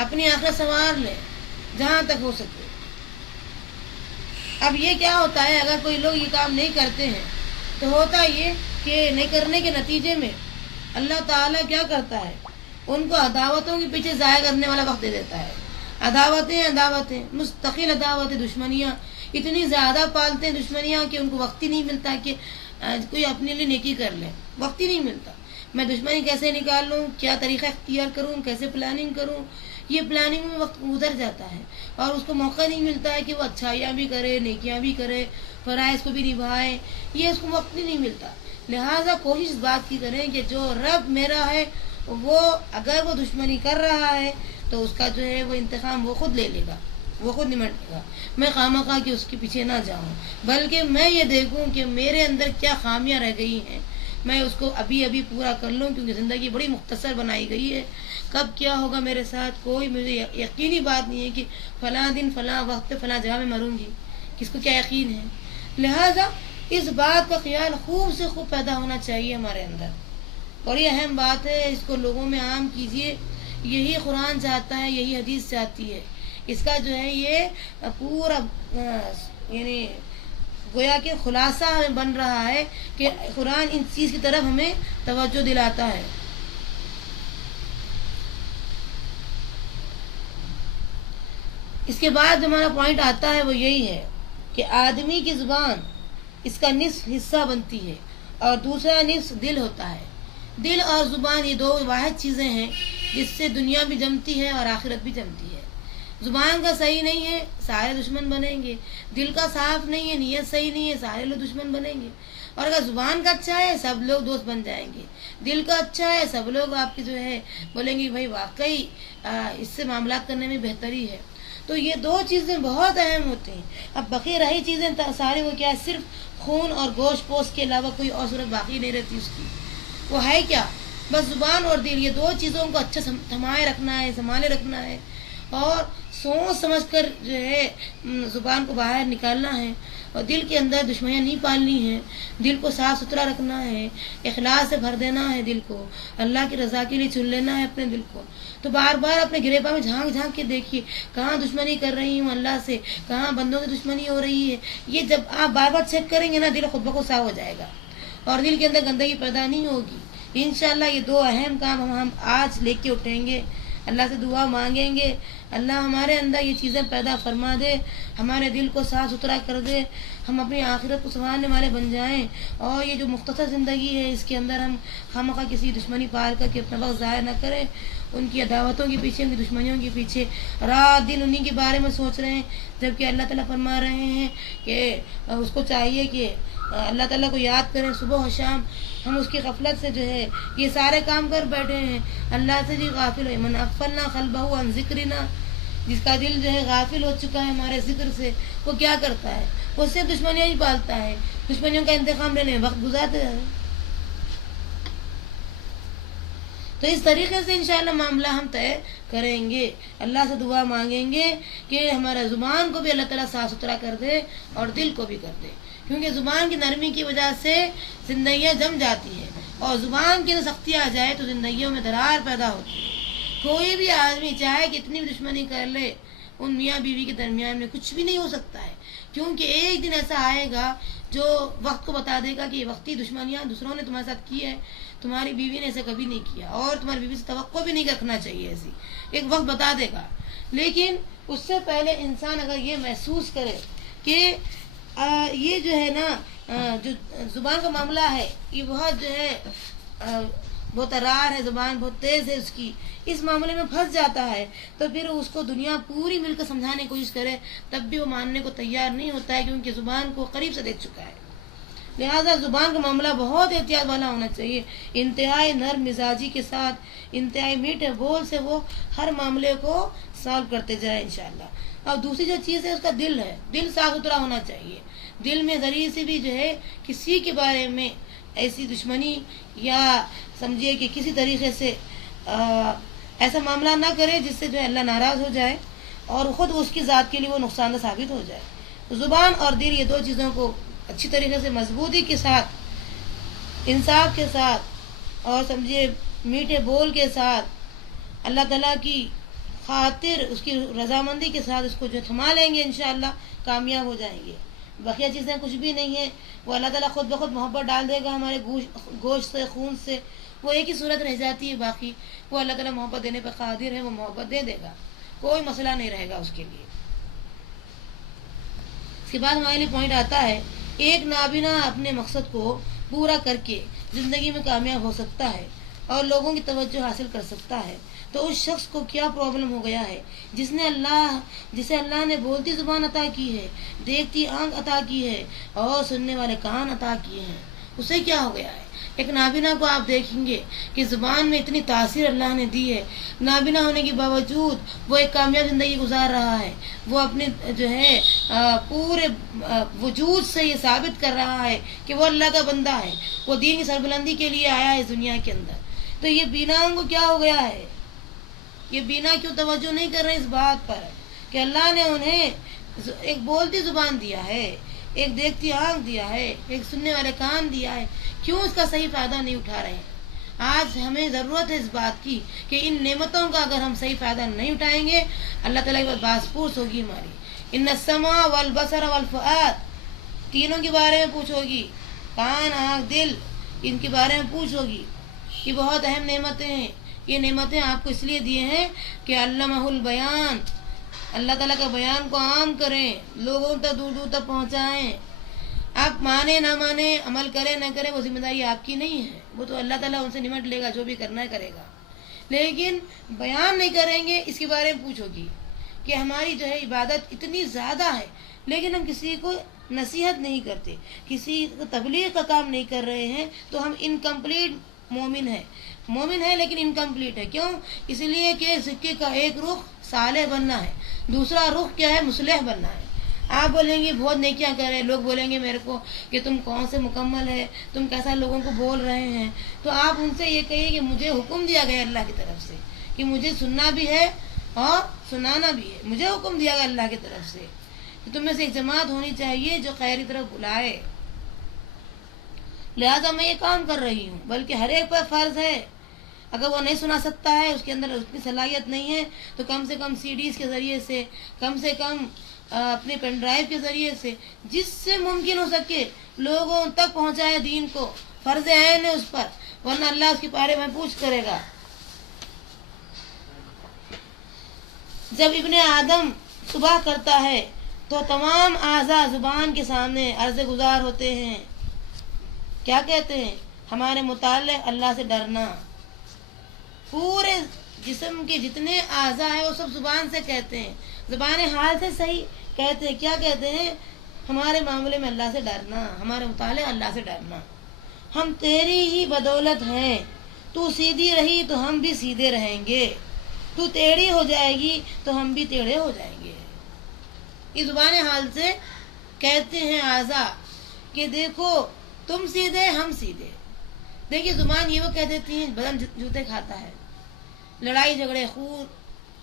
اپنی آخرت سنوار لیں جہاں تک ہو سکے۔ اب یہ کیا ہوتا ہے، اگر کوئی لوگ یہ کام نہیں کرتے ہیں تو ہوتا یہ کہ نہیں کرنے کے نتیجے میں اللہ تعالیٰ کیا کرتا ہے، ان کو عداوتوں کے پیچھے ضائع کرنے والا وقت دے دیتا ہے۔ عداوتیں مستقل عداوتیں، دشمنیاں اتنی زیادہ پالتے ہیں دشمنیاں کہ ان کو وقت ہی نہیں ملتا کہ کوئی اپنے لیے نیکی کر لے، وقت ہی نہیں ملتا۔ میں دشمنی کیسے نکال لوں، کیا طریقہ اختیار کروں، کیسے پلاننگ کروں، یہ پلاننگ میں وقت گزر جاتا ہے اور اس کو موقع نہیں ملتا ہے کہ وہ اچھائیاں بھی کرے، نیکیاں بھی کرے، فرائض کو بھی نبھائے، یہ اس کو وقت ہی نہیں ملتا۔ لہٰذا کوشش اس بات کی کریں کہ جو رب میرا ہے وہ اگر وہ دشمنی کر رہا ہے تو اس کا جو ہے وہ انتقام وہ خود لے لے گا، وہ خود نمٹ لے گا۔ میں خواہ کہ اس کے پیچھے نہ جاؤں، بلکہ میں یہ دیکھوں کہ میرے اندر کیا خامیاں رہ گئی ہیں، میں اس کو ابھی پورا کر لوں، کیونکہ زندگی بڑی مختصر بنائی گئی ہے۔ کب کیا ہوگا میرے ساتھ کوئی مجھے یقینی بات نہیں ہے کہ فلاں دن فلاں وقت پہ فلاں جگہ میں مروں گی، کس کو کیا یقین ہے؟ لہٰذا اس بات کا خیال خوب سے خوب پیدا ہونا چاہیے ہمارے اندر، بڑی اہم بات ہے، اس کو لوگوں میں عام کیجیے۔ یہی قرآن چاہتا ہے، یہی حدیث چاہتی ہے اس کا جو ہے یہ پورا یعنی گویا کہ خلاصہ ہمیں بن رہا ہے کہ قرآن ان چیز کی طرف ہمیں توجہ دلاتا ہے۔ اس کے بعد جو ہمارا پوائنٹ آتا ہے وہ یہی ہے کہ آدمی کی زبان اس کا نصف حصہ بنتی ہے اور دوسرا نصف دل ہوتا ہے۔ دل اور زبان یہ دو واحد چیزیں ہیں جس سے دنیا بھی جمتی ہے اور آخرت بھی جمتی ہے۔ زبان کا صحیح نہیں ہے سارے دشمن بنیں گے، دل کا صاف نہیں ہے، نیت صحیح نہیں ہے، سارے لوگ دشمن بنیں گے۔ اور اگر زبان کا اچھا ہے سب لوگ دوست بن جائیں گے، دل کا اچھا ہے سب لوگ آپ کی جو ہے بولیں گے بھائی واقعی اس سے معاملات کرنے میں بہتری ہے۔ تو یہ دو چیزیں بہت اہم ہوتی ہیں۔ اب بقی رہی چیزیں سارے وہ کیا ہے، صرف خون اور گوشت پوست کے علاوہ کوئی اور صورت باقی نہیں رہتی اس کی۔ وہ ہے کیا، بس زبان اور دل، یہ دو چیزوں کو اچھا تھمائے رکھنا ہے، سنبھالے رکھنا ہے اور سوچ سمجھ کر جو ہے زبان کو باہر نکالنا ہے اور دل کے اندر دشمنیاں نہیں پالنی ہیں، دل کو صاف ستھرا رکھنا ہے، اخلاص سے بھر دینا ہے دل کو، اللہ کی رضا کے لیے چن لینا ہے اپنے دل کو۔ تو بار بار اپنے گریباں میں جھانک جھانک کے دیکھیے کہاں دشمنی کر رہی ہوں اللہ سے، کہاں بندوں کی دشمنی ہو رہی ہے۔ یہ جب آپ بار بار چیک کریں گے نا دل خود بخود صاف ہو جائے گا اور دل کے اندر گندگی پیدا نہیں ہوگی۔ انشاءاللہ یہ دو اہم کام ہم آج لے کے اٹھیں گے، اللہ سے دعا مانگیں گے اللہ ہمارے اندر یہ چیزیں پیدا فرما دے، ہمارے دل کو صاف ستھرا کر دے، ہم اپنی آخرت کو سنوارنے والے بن جائیں اور یہ جو مختصر زندگی ہے اس کے اندر ہم خواہ کسی دشمنی پال کر کے اپنا وقت ضائع نہ کریں، ان کی عداوتوں کے پیچھے، ان کی دشمنیوں کے پیچھے رات دن انہی کے بارے میں سوچ رہے ہیں، جبکہ اللہ تعالیٰ فرما رہے ہیں کہ اس کو چاہیے کہ اللہ تعالیٰ کو یاد کریں صبح و شام۔ ہم اس کی غفلت سے جو ہے یہ سارے کام کر بیٹھے ہیں، اللہ سے جی غافل ہے۔ من اغفلنا قلبہ عن ذکرنا، جس کا دل جو ہے غافل ہو چکا ہے ہمارے ذکر سے، وہ کیا کرتا ہے، وہ صرف دشمنیاں ہی پالتا ہے، دشمنیوں کا انتقام لینے میں وقت گزارتے ہیں۔ تو اس طریقے سے انشاءاللہ معاملہ ہم طے کریں گے، اللہ سے دعا مانگیں گے کہ ہمارا زبان کو بھی اللہ تعالیٰ صاف ستھرا کر دے اور دل کو بھی کر دے، کیونکہ زبان کی نرمی کی وجہ سے زندگیاں جم جاتی ہیں اور زبان کی سختی آ جائے تو زندگیوں میں درار پیدا ہوتی ہے۔ کوئی بھی آدمی چاہے کتنی بھی دشمنی کر لے، ان میاں بیوی کے درمیان میں کچھ بھی نہیں ہو سکتا ہے، کیونکہ ایک دن ایسا آئے گا جو وقت کو بتا دے گا کہ یہ وقتی دشمنیاں دوسروں نے تمہارے ساتھ کی ہے، تمہاری بیوی نے ایسا کبھی نہیں کیا اور تمہاری بیوی سے توقع بھی نہیں رکھنا چاہیے، ایسی ایک وقت بتا دے گا۔ لیکن اس سے پہلے انسان اگر یہ محسوس کرے کہ یہ جو ہے نا جو زبان کا معاملہ ہے یہ بہت جو ہے بہت رار ہے، زبان بہت تیز ہے، اس کی اس معاملے میں پھنس جاتا ہے تو پھر اس کو دنیا پوری مل کر سمجھانے کی کوشش کرے تب بھی وہ ماننے کو تیار نہیں ہوتا ہے، کیونکہ زبان کو قریب سے دیکھ چکا ہے۔ لہذا زبان کا معاملہ بہت احتیاط والا ہونا چاہیے، انتہائی نرم مزاجی کے ساتھ، انتہائی میٹھے بول سے وہ ہر معاملے کو سالو کرتے جائے انشاءاللہ۔ اور دوسری جو چیز ہے اس کا دل ہے، دل صاف ستھرا ہونا چاہیے، دل میں ذریعے سے بھی جو ہے کسی کے بارے میں ایسی دشمنی یا سمجھیے کہ کسی طریقے سے ایسا معاملہ نہ کرے جس سے جو ہے اللہ ناراض ہو جائے اور خود اس کی ذات کے لیے وہ نقصان دہ ثابت ہو جائے۔ تو زبان اور دل یہ دو چیزوں کو اچھی طریقے سے مضبوطی کے ساتھ، انصاف کے ساتھ اور سمجھیے میٹھے بول کے ساتھ، اللہ تعالیٰ کی خاطر اس کی رضامندی کے ساتھ اس کو جو تھما لیں گے انشاءاللہ کامیاب ہو جائیں گے۔ بقیہ چیزیں کچھ بھی نہیں ہیں، وہ اللہ تعالیٰ خود بخود محبت ڈال دے گا ہمارے گوشت سے، خون سے، وہ ایک ہی صورت رہ جاتی ہے، باقی وہ اللہ تعالیٰ محبت دینے پر قادر ہے، وہ محبت دے دے گا، کوئی مسئلہ نہیں رہے گا اس کے لیے۔ اس کے بعد ہمارے لیے پوائنٹ آتا ہے، ایک نابینا اپنے مقصد کو پورا کر کے زندگی میں کامیاب ہو سکتا ہے اور لوگوں کی توجہ حاصل کر سکتا ہے، تو اس شخص کو کیا پرابلم ہو گیا ہے جسے اللہ نے بولتی زبان عطا کی ہے، دیکھتی آنکھ عطا کی ہے اور سننے والے کان عطا کیے ہیں، اسے کیا ہو گیا ہے؟ ایک نابینا کو آپ دیکھیں گے کہ زبان میں اتنی تاثیر اللہ نے دی ہے، نابینا ہونے کے باوجود وہ ایک کامیاب زندگی گزار رہا ہے، وہ اپنے جو ہے پورے وجود سے یہ ثابت کر رہا ہے کہ وہ اللہ کا بندہ ہے، وہ دین کی سربلندی کے لیے آیا ہے اس دنیا کے اندر۔ تو یہ بیناؤں کو کیا ہو گیا ہے؟ یہ بینا کیوں توجہ نہیں کر رہے اس بات پر کہ اللہ نے انہیں ایک بولتی زبان دیا ہے، ایک دیکھتی آنکھ دیا ہے، ایک سننے والے کان دیا ہے، کیوں اس کا صحیح فائدہ نہیں اٹھا رہے ہیں؟ آج ہمیں ضرورت ہے اس بات کی کہ ان نعمتوں کا اگر ہم صحیح فائدہ نہیں اٹھائیں گے اللہ تعالیٰ کی باس پوچھ ہوگی ہماری. ان السمع والبصر والفؤاد تینوں کے بارے میں پوچھ ہوگی. کان آنکھ دل ان کے بارے میں پوچھ ہوگی. یہ بہت اہم نعمتیں ہیں. یہ نعمتیں آپ کو اس لیے دیے ہیں کہ علمہ البیان اللہ تعالیٰ کا بیان کو عام کریں, لوگوں تک دور دور تک پہنچائیں. آپ مانے نہ مانے عمل کریں نہ کریں وہ ذمہ داری آپ کی نہیں ہے, وہ تو اللہ تعالیٰ ان سے نمٹ لے گا, جو بھی کرنا ہے کرے گا. لیکن بیان نہیں کریں گے اس کے بارے میں پوچھو گی کہ ہماری جو ہے عبادت اتنی زیادہ ہے لیکن ہم کسی کو نصیحت نہیں کرتے, کسی کو تبلیغ کا کام نہیں کر رہے ہیں, تو ہم انکمپلیٹ مومن ہے لیکن انکمپلیٹ ہے. کیوں؟ اس لیے کہ سکے کا ایک رخ صالح بننا ہے, دوسرا رخ کیا ہے مصلح بننا ہے. آپ بولیں گے بہت نیکیاں کر رہے ہیں, لوگ بولیں گے میرے کو کہ تم کون سے مکمل ہے, تم کیسا لوگوں کو بول رہے ہیں. تو آپ ان سے یہ کہیے کہ مجھے حکم دیا گیا اللہ کی طرف سے کہ مجھے سننا بھی ہے اور سنانا بھی ہے. مجھے حکم دیا گیا اللہ کی طرف سے کہ تم میں سے ایک جماعت ہونی چاہیے جو خیر کی طرف بلائے, لہذا میں یہ کام کر رہی ہوں. بلکہ ہر ایک پر فرض ہے, اگر وہ نہیں سنا سکتا ہے, اس کے اندر اتنی صلاحیت نہیں ہے, تو کم سے کم سی ڈیز کے ذریعے سے کم اپنے پین ڈرائیو کے ذریعے سے جس سے ممکن ہو سکے لوگوں تک پہنچائے دین کو. فرض عین ہے اس پر, ورنہ اللہ اس کے بارے میں پوچھ کرے گا. جب ابن آدم صبح کرتا ہے تو تمام اعضاء زبان کے سامنے عرض گزار ہوتے ہیں. کیا کہتے ہیں؟ ہمارے متعلق اللہ سے ڈرنا. پورے جسم کے جتنے اعضاء ہیں وہ سب زبان سے کہتے ہیں, زبان حال سے صحیح کہتے ہیں. کیا کہتے ہیں؟ ہمارے معاملے میں اللہ سے ڈرنا, ہمارے متعلق اللہ سے ڈرنا. ہم تیری ہی بدولت ہیں, تو سیدھی رہی تو ہم بھی سیدھے رہیں گے, تو ٹیڑھی ہو جائے گی تو ہم بھی ٹیڑھے ہو جائیں گے. اس زبان حال سے کہتے ہیں اعضاء کہ دیکھو تم سیدھے ہم سیدھے. دیکھیے زبان یہ وہ کہہ دیتی ہیں بدن جوتے کھاتا ہے, لڑائی جھگڑے خون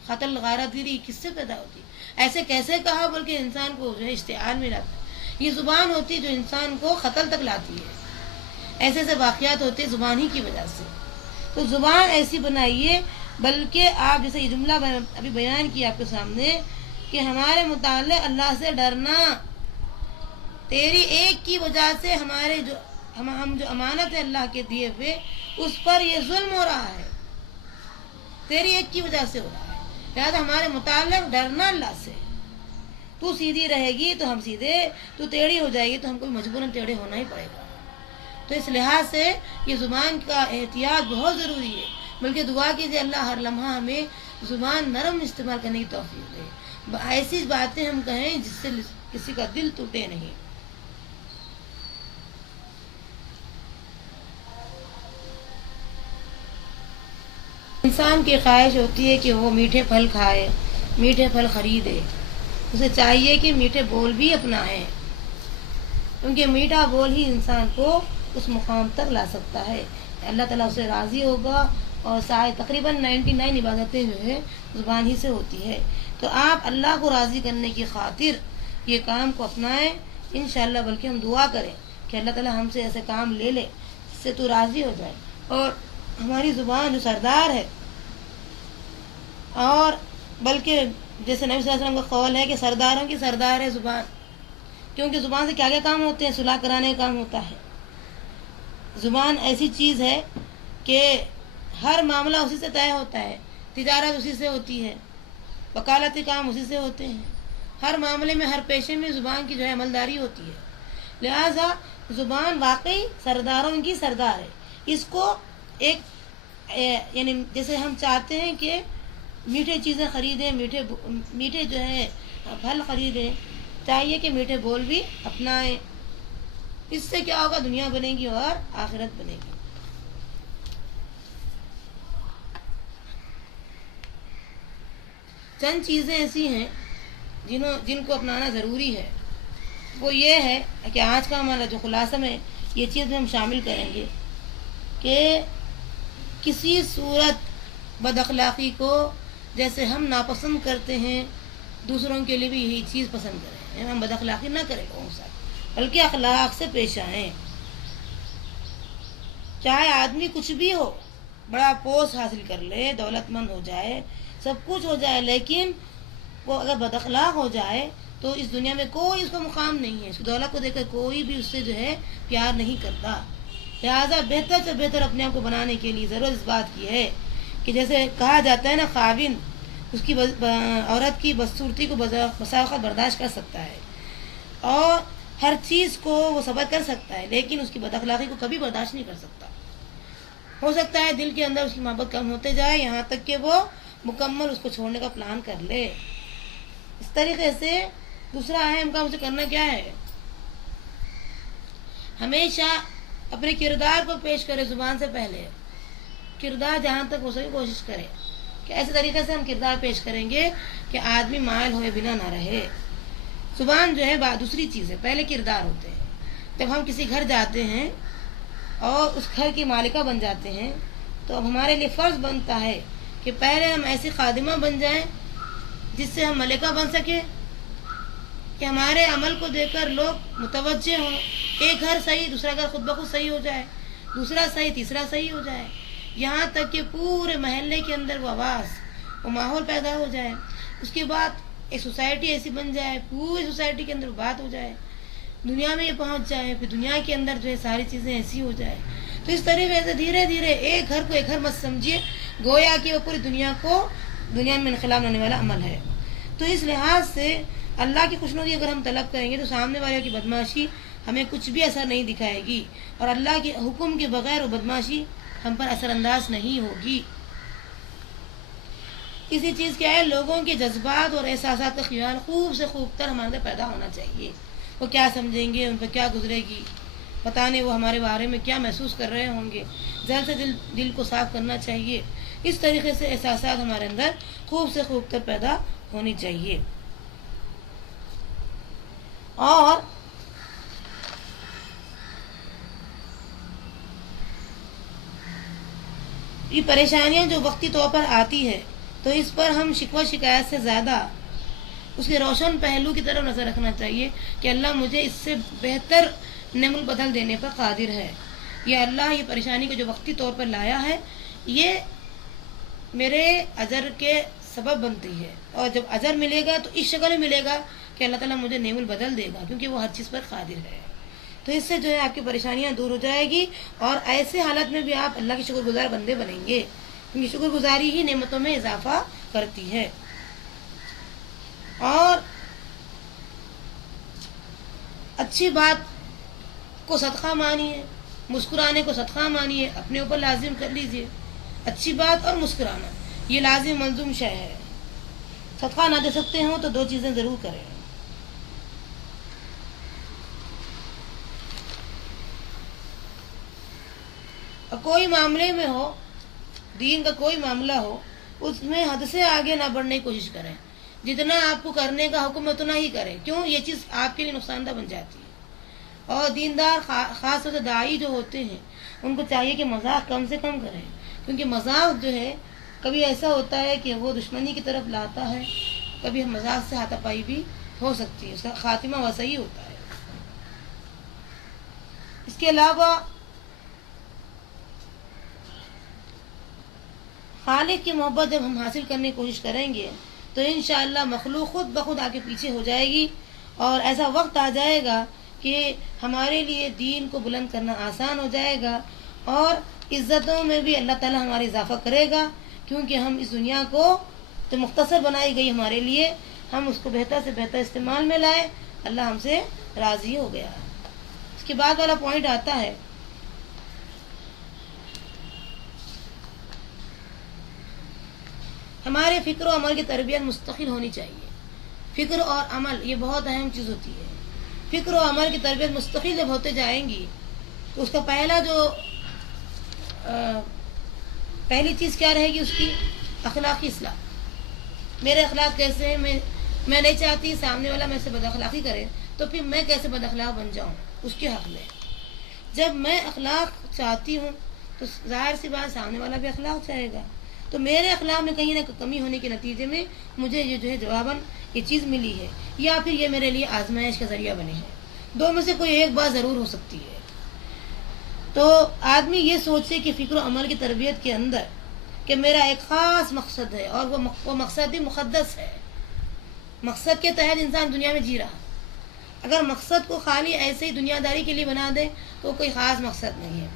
قتل غارت گیری کس سے پیدا ہوتی, ایسے کیسے کہا, بلکہ انسان کو جو ہے اشتعال میں لاتا ہے. یہ زبان ہوتی جو انسان کو قتل تک لاتی ہے. ایسے ایسے واقعات ہوتے ہیں زبان ہی کی وجہ سے. تو زبان ایسی بنائیے, بلکہ آپ جیسے یہ جملہ ابھی بیان کیا آپ کے سامنے کہ ہمارے متعلق اللہ سے ڈرنا, تیری ایک کی وجہ سے ہمارے جو ہم جو امانت ہے اللہ کے دیے ہوئے اس پر یہ ظلم ہو رہا ہے, تیری ایک کی وجہ سے ہو رہا ہے. لہٰذا ہمارے متعلق ڈرنا اللہ سے. تو سیدھی رہے گی تو ہم سیدھے, تو ٹیڑھی ہو جائے گی تو ہم کو مجبوراً ٹیڑھے ہونا ہی پڑے گا. تو اس لحاظ سے یہ زبان کا احتیاط بہت ضروری ہے. بلکہ دعا کیجیے اللہ ہر لمحہ ہمیں زبان نرم استعمال کرنے کی توفیق دے, ایسی باتیں ہم کہیں جس سے کسی کا دل ٹوٹے نہیں. انسان کی خواہش ہوتی ہے کہ وہ میٹھے پھل کھائے, میٹھے پھل خریدے. اسے چاہیے کہ میٹھے بول بھی اپنائے, کیونکہ میٹھا بول ہی انسان کو اس مقام تک لا سکتا ہے. اللہ تعالیٰ اسے راضی ہوگا, اور تقریباً 99 عبادتیں جو ہے زبان ہی سے ہوتی ہے. تو آپ اللہ کو راضی کرنے کی خاطر یہ کام کو اپنائیں انشاءاللہ. بلکہ ہم دعا کریں کہ اللہ تعالیٰ ہم سے ایسے کام لے لے جس سے تو راضی ہو جائے. اور ہماری زبان جو سردار ہے, اور بلکہ جیسے نبی صلی اللہ علیہ وسلم کا قول ہے کہ سرداروں کی سردار ہے زبان, کیونکہ زبان سے کیا کیا کام ہوتے ہیں, صلح کرانے کا کام ہوتا ہے. زبان ایسی چیز ہے کہ ہر معاملہ اسی سے طے ہوتا ہے, تجارت اسی سے ہوتی ہے, وکالتی کام اسی سے ہوتے ہیں. ہر معاملے میں ہر پیشے میں زبان کی جو ہے عملداری ہوتی ہے. لہذا زبان واقعی سرداروں کی سردار ہے. اس کو ایک یعنی جیسے ہم چاہتے ہیں کہ میٹھے چیزیں خریدیں, میٹھے جو ہے پھل خریدیں, چاہیے کہ میٹھے بول بھی اپنائیں. اس سے کیا ہوگا, دنیا بنے گی اور آخرت بنے گی. چند چیزیں ایسی ہیں جن کو اپنانا ضروری ہے. وہ یہ ہے کہ آج کا ہمارا جو خلاصہ میں یہ چیز میں ہم شامل کریں گے کہ کسی صورت بد اخلاقی کو جیسے ہم ناپسند کرتے ہیں, دوسروں کے لیے بھی یہی چیز پسند کریں. ہم بد اخلاقی نہ کریں لوگوں کے ساتھ, بلکہ اخلاق سے پیش آئیں. چاہے آدمی کچھ بھی ہو، بڑا پوسٹ حاصل کر لے، دولت مند ہو جائے، سب کچھ ہو جائے، لیکن وہ اگر بد اخلاق ہو جائے تو اس دنیا میں کوئی اس کا مقام نہیں ہے. اس کی دولت کو دیکھ کر کوئی بھی اس سے جو ہے پیار نہیں کرتا. لہٰذا بہتر سے بہتر اپنے آپ کو بنانے کے لیے ضرورت اس بات کی ہے کہ جیسے کہا جاتا ہے نا، خاوند اس کی عورت کی بدصورتی کو بسا اوقات برداشت کر سکتا ہے اور ہر چیز کو وہ صبر کر سکتا ہے، لیکن اس کی بد اخلاقی کو کبھی برداشت نہیں کر سکتا. ہو سکتا ہے دل کے اندر اس کی محبت کم ہوتے جائے، یہاں تک کہ وہ مکمل اس کو چھوڑنے کا پلان کر لے. اس طریقے سے دوسرا اہم کام اسے کرنا کیا ہے، ہمیشہ اپنے کردار کو پیش کرے. زبان سے پہلے کردار جہاں تک ہو سکے کوشش کرے کہ ایسے طریقے سے ہم کردار پیش کریں گے کہ آدمی مائل ہوئے بنا نہ رہے. زبان جو ہے دوسری چیز ہے، پہلے کردار ہوتے ہیں. جب ہم کسی گھر جاتے ہیں اور اس گھر کی مالکہ بن جاتے ہیں تو اب ہمارے لیے فرض بنتا ہے کہ پہلے ہم ایسی خادمہ بن جائیں جس سے ہم ملکہ بن سکیں، کہ ہمارے عمل کو دیکھ کر لوگ متوجہ ہوں. ایک گھر صحیح، دوسرا گھر خود بخود صحیح ہو جائے، دوسرا صحیح، تیسرا صحیح ہو جائے، یہاں تک کہ پورے محلے کے اندر وہ آواز، وہ ماحول پیدا ہو جائے. اس کے بعد ایک سوسائٹی ایسی بن جائے، پوری سوسائٹی کے اندر بات ہو جائے، دنیا میں یہ پہنچ جائے، پھر دنیا کے اندر جو ہے ساری چیزیں ایسی ہو جائے. تو اس طریقے سے دھیرے دھیرے ایک گھر کو ایک گھر مت سمجھیے، گویا کہ وہ پوری دنیا میں انقلاب لانے والا عمل ہے. تو اس لحاظ سے اللہ کی خوشنودی اگر ہم طلب کریں گے تو سامنے والے کی بدمعاشی ہمیں کچھ بھی اثر نہیں دکھائے گی، اور اللہ کے حکم کے بغیر وہ بدمعاشی ہم پر اثر انداز نہیں ہوگی. کسی چیز کیا ہے، لوگوں کے جذبات اور احساسات کا خیال خوب سے خوب تر ہمارے اندر پیدا ہونا چاہیے. وہ کیا سمجھیں گے، ان پر کیا گزرے گی، پتہ نہیں وہ ہمارے بارے میں کیا محسوس کر رہے ہوں گے. ذہن سے دل کو صاف کرنا چاہیے. اس طریقے سے احساسات ہمارے اندر خوب سے خوب تر پیدا ہونی چاہیے. اور یہ پریشانیاں جو وقتی طور پر آتی ہے تو اس پر ہم شکوہ شکایت سے زیادہ اس کے روشن پہلو کی طرف نظر رکھنا چاہیے کہ اللہ مجھے اس سے بہتر نعمت بدل دینے پر قادر ہے. یا اللہ یہ پریشانی کو جو وقتی طور پر لایا ہے یہ میرے اجر کے سبب بنتی ہے، اور جب اجر ملے گا تو اس شکل میں ملے گا کہ اللہ تعالیٰ مجھے نعمت بدل دے گا، کیونکہ وہ ہر چیز پر قادر ہے. تو اس سے جو ہے آپ کی پریشانیاں دور ہو جائے گی، اور ایسے حالت میں بھی آپ اللہ کے شکر گزار بندے بنیں گے، کیونکہ شکر گزاری ہی نعمتوں میں اضافہ کرتی ہے. اور اچھی بات کو صدقہ مانیے، مسکرانے کو صدقہ مانیے، اپنے اوپر لازم کر لیجئے. اچھی بات اور مسکرانا یہ لازم ملزوم شے ہے. صدقہ نہ دے سکتے ہوں تو دو چیزیں ضرور کریں. اور کوئی معاملے میں ہو، دین کا کوئی معاملہ ہو، اس میں حد سے آگے نہ بڑھنے کی کوشش کریں. جتنا آپ کو کرنے کا حکم ہے اتنا ہی کریں. کیوں؟ یہ چیز آپ کے لیے نقصان دہ بن جاتی ہے. اور دیندار خاص طور سے داعی جو ہوتے ہیں ان کو چاہیے کہ مذاق کم سے کم کریں، کیونکہ مذاق جو ہے کبھی ایسا ہوتا ہے کہ وہ دشمنی کی طرف لاتا ہے، کبھی مذاق سے ہاتھا پائی بھی ہو سکتی ہے، اس کا خاتمہ ویسا ہی ہوتا ہے. اس کے علاوہ خالق کی محبت جب ہم حاصل کرنے کی کوشش کریں گے تو انشاءاللہ مخلوق خود بخود آگے پیچھے ہو جائے گی، اور ایسا وقت آ جائے گا کہ ہمارے لیے دین کو بلند کرنا آسان ہو جائے گا، اور عزتوں میں بھی اللہ تعالیٰ ہماری اضافہ کرے گا، کیونکہ ہم اس دنیا کو جو مختصر بنائی گئی ہمارے لیے ہم اس کو بہتر سے بہتر استعمال میں لائے. اللہ ہم سے راضی ہو گیا. اس کے بعد والا پوائنٹ آتا ہے ہمارے فکر و عمل کی تربیت مستقل ہونی چاہیے. فکر اور عمل یہ بہت اہم چیز ہوتی ہے. فکر و عمل کی تربیت مستقل جب ہوتے جائیں گی تو اس کا پہلی چیز کیا رہے گی؟ اس کی اخلاقی اصلاح. میرے اخلاق کیسے ہیں، میں نہیں چاہتی سامنے والا میں سے بد اخلاقی کرے، تو پھر میں کیسے بد اخلاق بن جاؤں؟ اس کے حق میں جب میں اخلاق چاہتی ہوں تو ظاہر سی بات سامنے والا بھی اخلاق چاہے گا. تو میرے اخلاق میں کہیں نہ کمی ہونے کے نتیجے میں مجھے یہ جو ہے جواباً یہ چیز ملی ہے، یا پھر یہ میرے لیے آزمائش کا ذریعہ بنے ہیں. دو میں سے کوئی ایک بات ضرور ہو سکتی ہے. تو آدمی یہ سوچے کہ فکر و عمل کی تربیت کے اندر کہ میرا ایک خاص مقصد ہے، اور وہ مقصد ہی مقدس ہے، مقصد کے تحت انسان دنیا میں جی رہا۔ اگر مقصد کو خالی ایسے ہی دنیا داری کے لیے بنا دے تو کوئی خاص مقصد نہیں ہے۔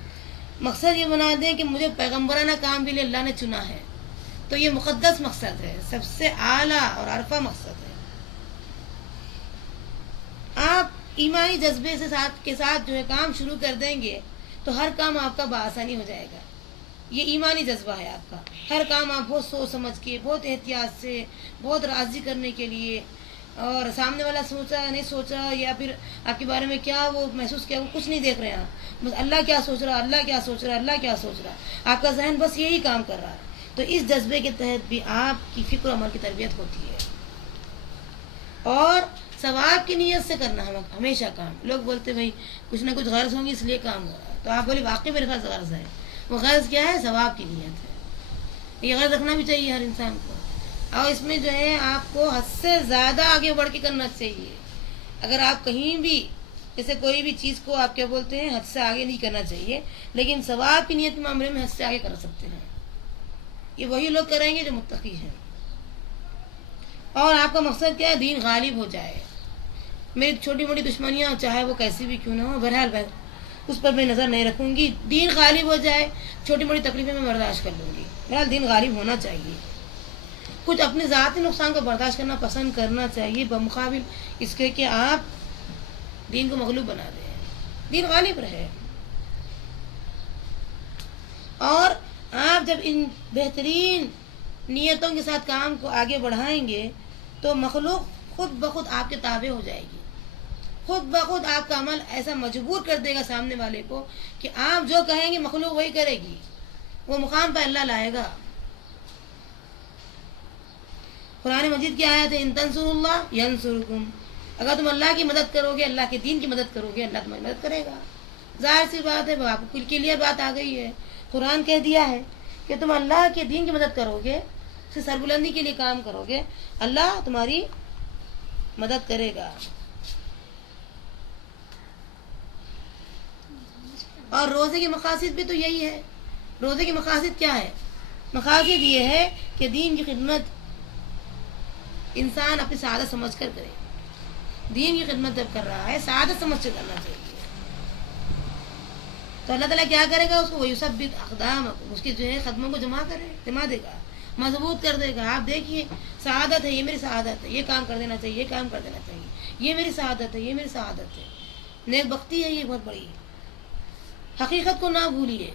مقصد یہ بنا دیں کہ مجھے پیغمبرانہ کام کے لیے اللہ نے چنا ہے، تو یہ مقدس مقصد ہے، سب سے اعلیٰ اور عرفہ مقصد ہے۔ آپ ایمانی جذبے کے ساتھ جو ہے کام شروع کر دیں گے تو ہر کام آپ کا بآسانی ہو جائے گا۔ یہ ایمانی جذبہ ہے آپ کا، ہر کام آپ بہت سوچ سمجھ کے، بہت احتیاط سے، بہت راضی کرنے کے لیے، اور سامنے والا سوچا نہیں سوچا یا پھر آپ کے بارے میں کیا وہ محسوس کیا، وہ کچھ نہیں دیکھ رہے ہیں آپ، بس اللہ کیا سوچ رہا، اللہ کیا سوچ رہا، اللہ کیا سوچ رہا، آپ کا ذہن بس یہی کام کر رہا ہے۔ تو اس جذبے کے تحت بھی آپ کی فکر و عمل کی تربیت ہوتی ہے، اور ثواب کی نیت سے کرنا ہے ہمیشہ کام۔ لوگ بولتے بھائی کچھ نہ کچھ غرض ہوں گی اس لیے کام ہو رہا ہے، تو آپ بولے واقعی میرے پاس غرض ہے۔ وہ غرض کیا ہے؟ ثواب کی نیت ہے۔ یہ غرض رکھنا بھی چاہیے ہر انسان کو، اور اس میں جو ہے آپ کو حد سے زیادہ آگے بڑھ کے کرنا چاہیے۔ اگر آپ کہیں بھی جیسے کوئی بھی چیز کو آپ کیا بولتے ہیں حد سے آگے نہیں کرنا چاہیے، لیکن ثواب کی نیت کے معاملے میں حد سے آگے کر سکتے ہیں۔ یہ وہی لوگ کریں گے جو متقی ہیں۔ اور آپ کا مقصد کیا ہے؟ دین غالب ہو جائے، میری چھوٹی موٹی دشمنیاں چاہے وہ کیسی بھی کیوں نہ ہو، بہرحال اس پر میں نظر نہیں رکھوں گی، دین غالب ہو جائے، چھوٹی موٹی تکلیفیں میں برداشت کر لوں گی، بہرحال دین غالب ہونا چاہیے۔ کچھ اپنے ذاتی نقصان کو برداشت کرنا پسند کرنا چاہیے، بمقابل اس کے کہ آپ دین کو مغلوب بنا دیں، دین غالب رہے۔ اور آپ جب ان بہترین نیتوں کے ساتھ کام کو آگے بڑھائیں گے تو مخلوق خود بخود آپ کے تابع ہو جائے گی، خود بخود آپ کا عمل ایسا مجبور کر دے گا سامنے والے کو کہ آپ جو کہیں گے مخلوق وہی کرے گی، وہ مقام پہ اللہ لائے گا۔ قرآن مجید کی آیت ہے ان تنصروا اللہ ینصرکم، اگر تم اللہ کی مدد کرو گے، اللہ کے دین کی مدد کرو گے، اللہ تمہاری مدد کرے گا۔ ظاہر سی بات ہے، آپ کو کلیئر بات آ گئی ہے، قرآن کہہ دیا ہے کہ تم اللہ کے دین کی مدد کرو گے، اسے سربلندی کے لیے کام کرو گے، اللہ تمہاری مدد کرے گا۔ اور روزے کے مقاصد بھی تو یہی ہے۔ روزے کے مقاصد کیا ہے؟ مقاصد یہ ہے کہ دین کی خدمت انسان اپنی سعادت سمجھ کر کرے، دین کی خدمت جب کر رہا ہے سعادت سمجھ کر کرنا چاہیے، تو اللہ تعالیٰ کیا کرے گا؟ اس کو وَيُثَبِّتْ أَقْدَامَكُمْ، اس کے جو ہے قدموں کو جمع دے گا، مضبوط کر دے گا۔ آپ دیکھیے سعادت ہے، یہ میری سعادت ہے، یہ کام کر دینا چاہیے، یہ کام کر دینا چاہیے، یہ میری سعادت ہے، یہ میری سعادت ہے، نیک بختی ہے، یہ بہت بڑی ہے۔ حقیقت کو نہ بھولیے،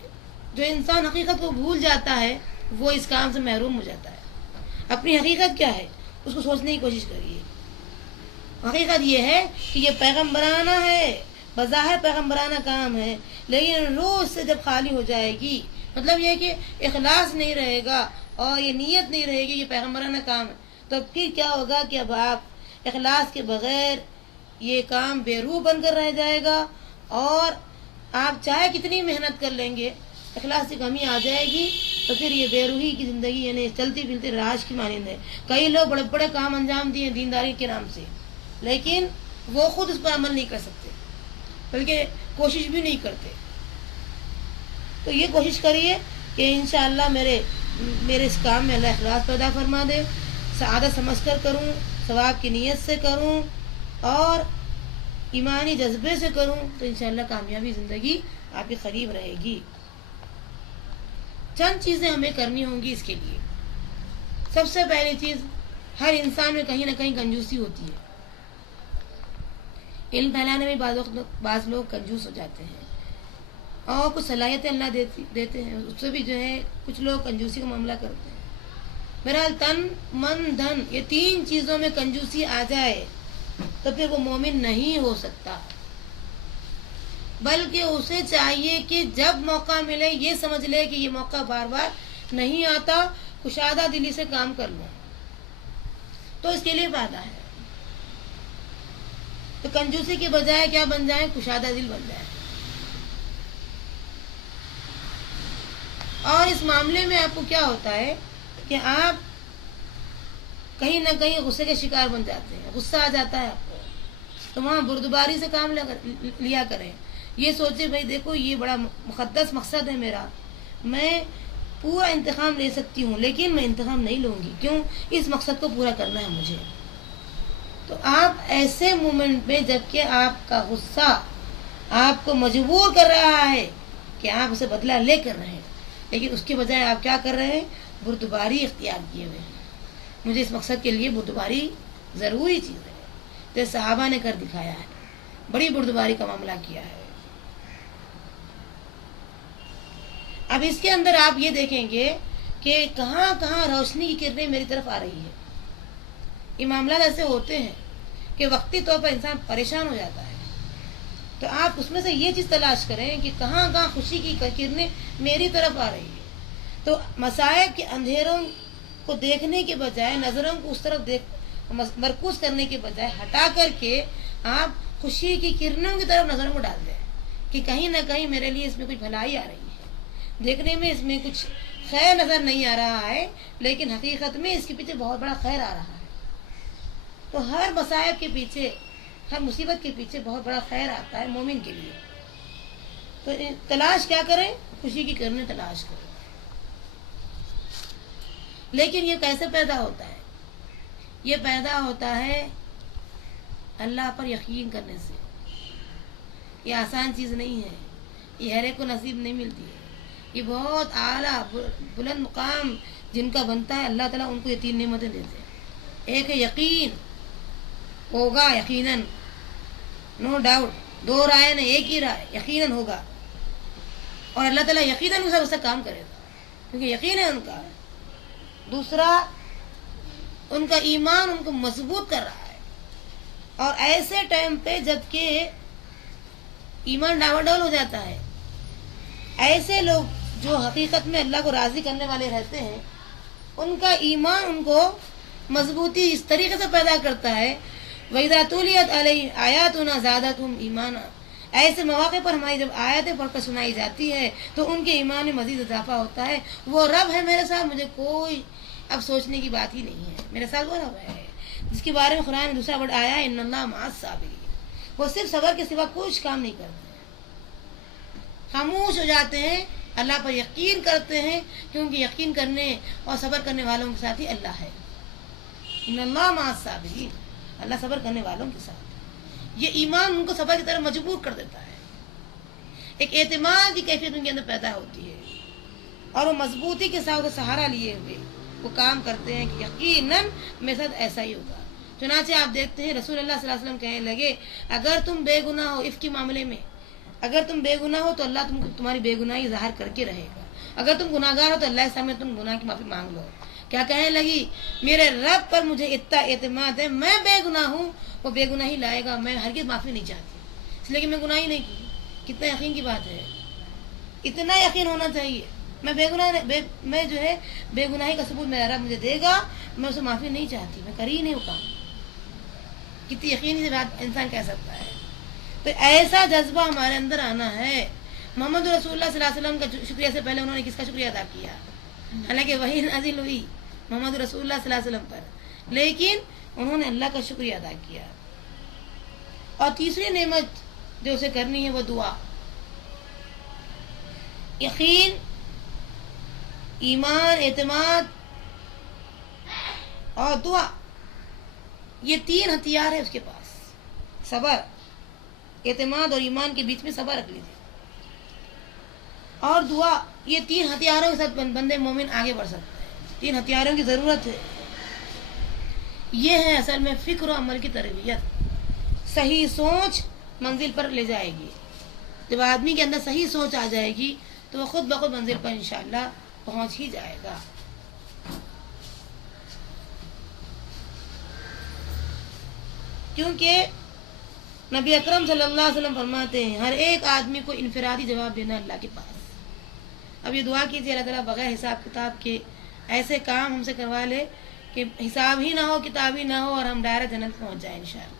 جو انسان حقیقت کو بھول جاتا ہے وہ اس کام سے محروم ہو جاتا ہے۔ اپنی حقیقت کیا ہے اس کو سوچنے کی کوشش کریے۔ حقیقت یہ ہے کہ یہ پیغمبرانہ ہے، بظاہر پیغمبرانہ کام ہے، لیکن روح سے جب خالی ہو جائے گی، مطلب یہ کہ اخلاص نہیں رہے گا اور یہ نیت نہیں رہے گی یہ پیغمبرانہ کام ہے، تو پھر کیا ہوگا کہ اب آپ اخلاص کے بغیر یہ کام بے روح بن کر رہ جائے گا، اور آپ چاہے کتنی محنت کر لیں گے اخلاص کی کمی آ جائے گی، تو پھر یہ بے روحی کی زندگی یعنی چلتی پھرتی راش کی مانند ہے۔ کئی لوگ بڑے بڑے کام انجام دیے دینداری کے نام سے، لیکن وہ خود اس پر عمل نہیں کر سکتے، بلکہ کوشش بھی نہیں کرتے۔ تو یہ کوشش کریے کہ انشاءاللہ میرے اس کام میں اللہ اخلاص پیدا فرما دے، سعادت سمجھ کر کروں، ثواب کی نیت سے کروں اور ایمانی جذبے سے کروں، تو انشاءاللہ کامیابی زندگی آپ کی قریب رہے گی۔ چند چیزیں ہمیں کرنی ہوں گی اس کے لیے۔ سب سے پہلی چیز، ہر انسان میں کہیں نہ کہیں کنجوسی ہوتی ہے، علم پھیلانے میں بعض لوگ کنجوس ہو جاتے ہیں، اور کچھ صلاحیتیں اللہ دیتے ہیں، اس سے بھی جو ہے کچھ لوگ کنجوسی کا معاملہ کرتے ہیں۔ بہرحال تن من دھن یہ تین چیزوں میں کنجوسی آ جائے تو پھر وہ مومن نہیں ہو سکتا، بلکہ اسے چاہیے کہ جب موقع ملے یہ سمجھ لے کہ یہ موقع بار بار نہیں آتا، کشادہ دلی سے کام کر لوں تو اس کے لیے فائدہ ہے۔ تو کنجوسی کے بجائے کیا بن جائے؟ کشادہ دل بن جائے۔ اور اس معاملے میں آپ کو کیا ہوتا ہے کہ آپ کہیں نہ کہیں غصے کے شکار بن جاتے ہیں، غصہ آ جاتا ہے آپ کو، تو وہاں بردباری سے کام لیا کریں، یہ سوچے بھائی دیکھو یہ بڑا مقدس مقصد ہے میرا، میں پورا انتقام لے سکتی ہوں لیکن میں انتقام نہیں لوں گی، کیوں؟ اس مقصد کو پورا کرنا ہے مجھے۔ تو آپ ایسے مومنٹ میں جب کہ آپ کا غصہ آپ کو مجبور کر رہا ہے کہ آپ اسے بدلہ لے کر رہے ہیں، لیکن اس کے بجائے آپ کیا کر رہے ہیں؟ بردباری اختیار کیے ہوئے ہیں۔ مجھے اس مقصد کے لیے بردباری ضروری چیز ہے، جیسے صحابہ نے کر دکھایا ہے، بڑی بردباری کا معاملہ کیا ہے۔ اب اس کے اندر آپ یہ دیکھیں گے کہ کہاں کہاں روشنی کی کرنیں میری طرف آ رہی ہے۔ یہ معاملات ایسے ہوتے ہیں کہ وقتی طور پر انسان پریشان ہو جاتا ہے، تو آپ اس میں سے یہ چیز تلاش کریں کہ کہاں کہاں خوشی کی کرنیں میری طرف آ رہی ہے۔ تو مصائب کے اندھیروں کو دیکھنے کے بجائے، نظروں کو اس طرف مرکوز کرنے کے بجائے ہٹا کر کے آپ خوشی کی کرنوں کی طرف نظروں کو ڈال دیں کہ کہیں نہ کہیں میرے لیے اس میں کچھ بھلائی آ رہی ہے، دیکھنے میں اس میں کچھ خیر نظر نہیں آ رہا ہے لیکن حقیقت میں اس کے پیچھے بہت بڑا خیر آ رہا ہے۔ تو ہر مصائب کے پیچھے، ہر مصیبت کے پیچھے بہت بڑا خیر آتا ہے مومن کے لیے۔ تو تلاش کیا کریں؟ خوشی کی کرنیں تلاش کریں۔ لیکن یہ کیسے پیدا ہوتا ہے؟ یہ پیدا ہوتا ہے اللہ پر یقین کرنے سے۔ یہ آسان چیز نہیں ہے، یہ ہر ایک کو نصیب نہیں ملتی ہے۔ یہ بہت اعلیٰ بلند مقام جن کا بنتا ہے، اللہ تعالیٰ ان کو یہ 3 نعمتیں دیتے ہیں۔ ایک ہے یقین، ہوگا یقیناً، نو ڈاؤٹ، 2 رائے نہیں، ایک ہی رائے، یقیناً ہوگا، اور اللہ تعالیٰ یقیناً اس سے کام کرے گا کیونکہ یقین ہے ان کا۔ دوسرا، ان کا ایمان ان کو مضبوط کر رہا ہے، اور ایسے ٹائم پہ جب کہ ایمان ڈاواڈول ہو جاتا ہے، ایسے لوگ جو حقیقت میں اللہ کو راضی کرنے والے رہتے ہیں، ان کا ایمان ان کو مضبوطی اس طریقے سے پیدا کرتا ہے، وَإِذَا تُلِيَتْ عَلَيْهِمْ آيَاتُنَا زَادَتْهُمْ إِيمَانًا۔ ایسے مواقع پر ہماری جب آیتیں پڑھ کر سنائی جاتی ہے تو ان کے ایمان میں مزید اضافہ ہوتا ہے۔ وہ رب ہے میرے ساتھ، مجھے کوئی اب سوچنے کی بات ہی نہیں ہے، میرے ساتھ وہ رب ہے جس کے بارے میں قرآن میں دوسرا ورڈ آیا ہے، ان اللہ مع الصابرین۔ وہ صرف صبر کے سوا کچھ کام نہیں کرتے ہیں، خاموش ہو جاتے ہیں، اللہ پر یقین کرتے ہیں، کیونکہ یقین کرنے اور صبر کرنے والوں کے ساتھ ہی اللہ ہے۔ ان اللہ مع الصابرین، اللہ صبر کرنے والوں کے ساتھ۔ یہ ایمان ان کو صبر کی طرف مجبور کر دیتا ہے، ایک اعتماد کی کیفیت ان کے اندر پیدا ہوتی ہے، اور وہ مضبوطی کے ساتھ سہارا لیے ہوئے وہ کام کرتے ہیں کہ یقیناً میرے ساتھ ایسا ہی ہوگا۔ چنانچہ آپ دیکھتے ہیں رسول اللہ صلی اللہ علیہ وسلم کہنے لگے، اگر تم بے گناہ ہو، عفق کے معاملے میں اگر تم بے گناہ ہو تو اللہ تمہاری بے گناہی ظاہر کر کے رہے گا، اگر تم گناہ گار ہو تو اللہ کے سامنے تم گناہ کی معافی مانگ لو۔ کیا کہنے لگی؟ میرے رب پر مجھے اتنا اعتماد ہے، میں بے گناہ ہوں، وہ بے گناہی لائے گا، میں ہرگز معافی نہیں چاہتی اس لیے کہ میں گناہ ہی نہیں کی۔ کتنا یقین کی بات ہے، اتنا یقین ہونا چاہیے، میں بے گناہ، میں جو ہے بے گناہی کا ثبوت میرا رب مجھے دے گا، میں اسے معافی نہیں چاہتی، میں کر ہی نہیں ہوتا۔ کتنی یقینی سی بات انسان کہہ سکتا ہے۔ تو ایسا جذبہ ہمارے اندر آنا ہے۔ محمد رسول اللہ صلی اللہ علیہ وسلم کا شکریہ سے پہلے انہوں نے کس کا شکریہ ادا کیا؟ حالانکہ وہی نازل ہوئی محمد رسول اللہ صلی اللہ علیہ وسلم پر، لیکن انہوں نے اللہ کا شکریہ ادا کیا۔ اور تیسری نعمت جو اسے کرنی ہے وہ دعا، یقین، ایمان، اعتماد اور دعا، یہ 3 ہتھیار ہے اس کے پاس۔ صبر، اعتماد اور ایمان کے بیچ میں صبر رکھ لیجیے، اور دعا، یہ 3 ہتھیاروں کے ساتھ بندے مومن آگے بڑھ سکتے ہیں۔ 3 ہتھیاروں کی ضرورت ہے۔ یہ ہے اصل میں فکر و عمل کی تربیت۔ صحیح سوچ منزل پر لے جائے گی۔ جب آدمی کے اندر صحیح سوچ آ جائے گی تو وہ خود بخود منزل پر انشاءاللہ پہنچ ہی جائے گا۔ کیونکہ نبی اکرم صلی اللہ علیہ وسلم فرماتے ہیں ہر ایک آدمی کو انفرادی جواب دینا اللہ کے پاس۔ اب یہ دعا کیجیے اللہ تعالیٰ بغیر حساب کتاب کے ایسے کام ہم سے کروا لے کہ حساب ہی نہ ہو، کتاب ہی نہ ہو، اور ہم ڈائریکٹ جنت پہنچ جائیں انشاءاللہ۔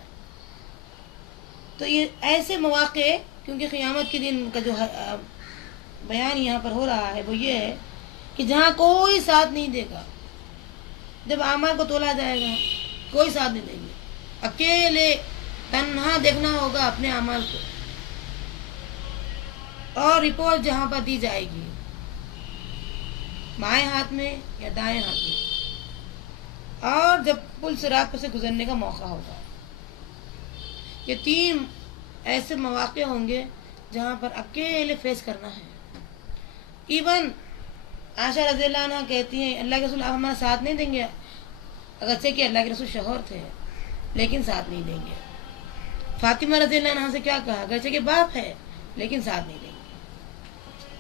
تو یہ ایسے مواقع، کیونکہ قیامت کے دن کا جو بیان یہاں پر ہو رہا ہے وہ یہ ہے کہ جہاں کوئی ساتھ نہیں دے گا، جب اعمال کو تولا جائے گا کوئی ساتھ نہیں دیں گے، اکیلے تنہا دیکھنا ہوگا اپنے اعمال کو۔ اور رپورٹ جہاں پر دی جائے گی، بائیں ہاتھ میں یا دائیں ہاتھ میں، اور جب پل صراط پر سے گزرنے کا موقع ہوگا. یہ 3 ایسے مواقع ہوں گے جہاں پر اکیلے فیس کرنا ہے. ایون عائشہ رضی اللہ عنہ کہتی ہیں اللہ کے رسول آپ ہمارا ساتھ نہیں دیں گے، اگرچہ کہ اللہ کے رسول شوہر تھے لیکن ساتھ نہیں دیں گے. فاطمہ رضی اللہ عنہ سے کیا کہا، اگرچہ کہ باپ ہے لیکن ساتھ نہیں دیں گے.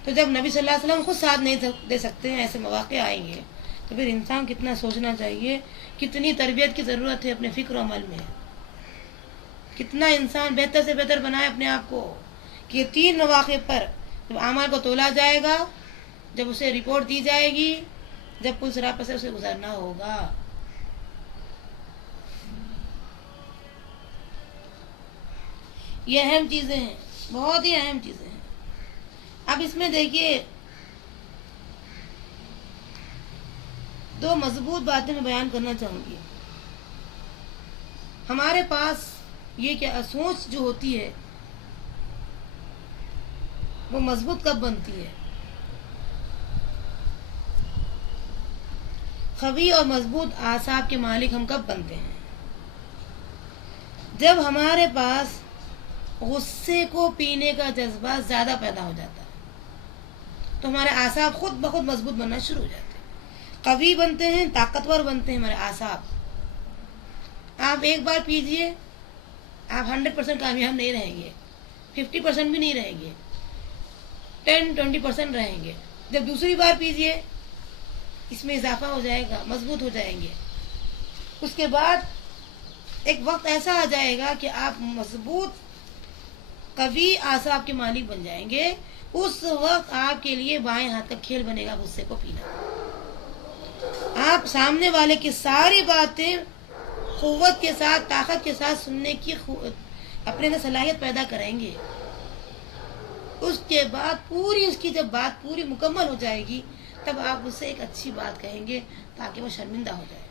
تو جب نبی صلی اللہ علیہ وسلم خود ساتھ نہیں دے سکتے ہیں، ایسے مواقع آئیں گے، تو پھر انسان کتنا سوچنا چاہیے، کتنی تربیت کی ضرورت ہے اپنے فکر و عمل میں، کتنا انسان بہتر سے بہتر بنائے اپنے آپ کو کہ یہ 3 مواقع پر جب اعمال کو تولا جائے گا، جب اسے رپورٹ دی جائے گی، جب پل صراط پر سے اسے گزرنا ہوگا. یہ اہم چیزیں ہیں، بہت ہی اہم چیزیں ہیں. اب اس میں دیکھیے 2 مضبوط باتیں میں بیان کرنا چاہوں گی. ہمارے پاس یہ کیا سوچ جو ہوتی ہے وہ مضبوط کب بنتی ہے؟ قوی اور مضبوط اعصاب کے مالک ہم کب بنتے ہیں؟ جب ہمارے پاس غصے کو پینے کا جذبہ زیادہ پیدا ہو جاتا ہے تو ہمارے اعصاب خود بخود مضبوط بننا شروع ہو جاتے ہیں، قوی بنتے ہیں، طاقتور بنتے ہیں ہمارے اعصاب. آپ ایک بار پیجئے، آپ 100% کامیاب نہیں رہیں گے، 50% بھی نہیں رہیں گے، 10-20% رہیں گے. جب دوسری بار پیجئے اس میں اضافہ ہو جائے گا، مضبوط ہو جائیں گے. اس کے بعد ایک وقت ایسا آ جائے گا کہ آپ مضبوط قوی اعصاب کے مالک بن جائیں گے. اس وقت آپ کے لیے بائیں ہاتھ کا کھیل بنے گا غصے کو پینا. آپ سامنے والے کی ساری باتیں قوت کے ساتھ، طاقت کے ساتھ سننے کی اپنے اندر صلاحیت پیدا کریں گے. اس کے بعد پوری اس کی جب بات پوری مکمل ہو جائے گی تب آپ اسے ایک اچھی بات کہیں گے تاکہ وہ شرمندہ ہو جائے.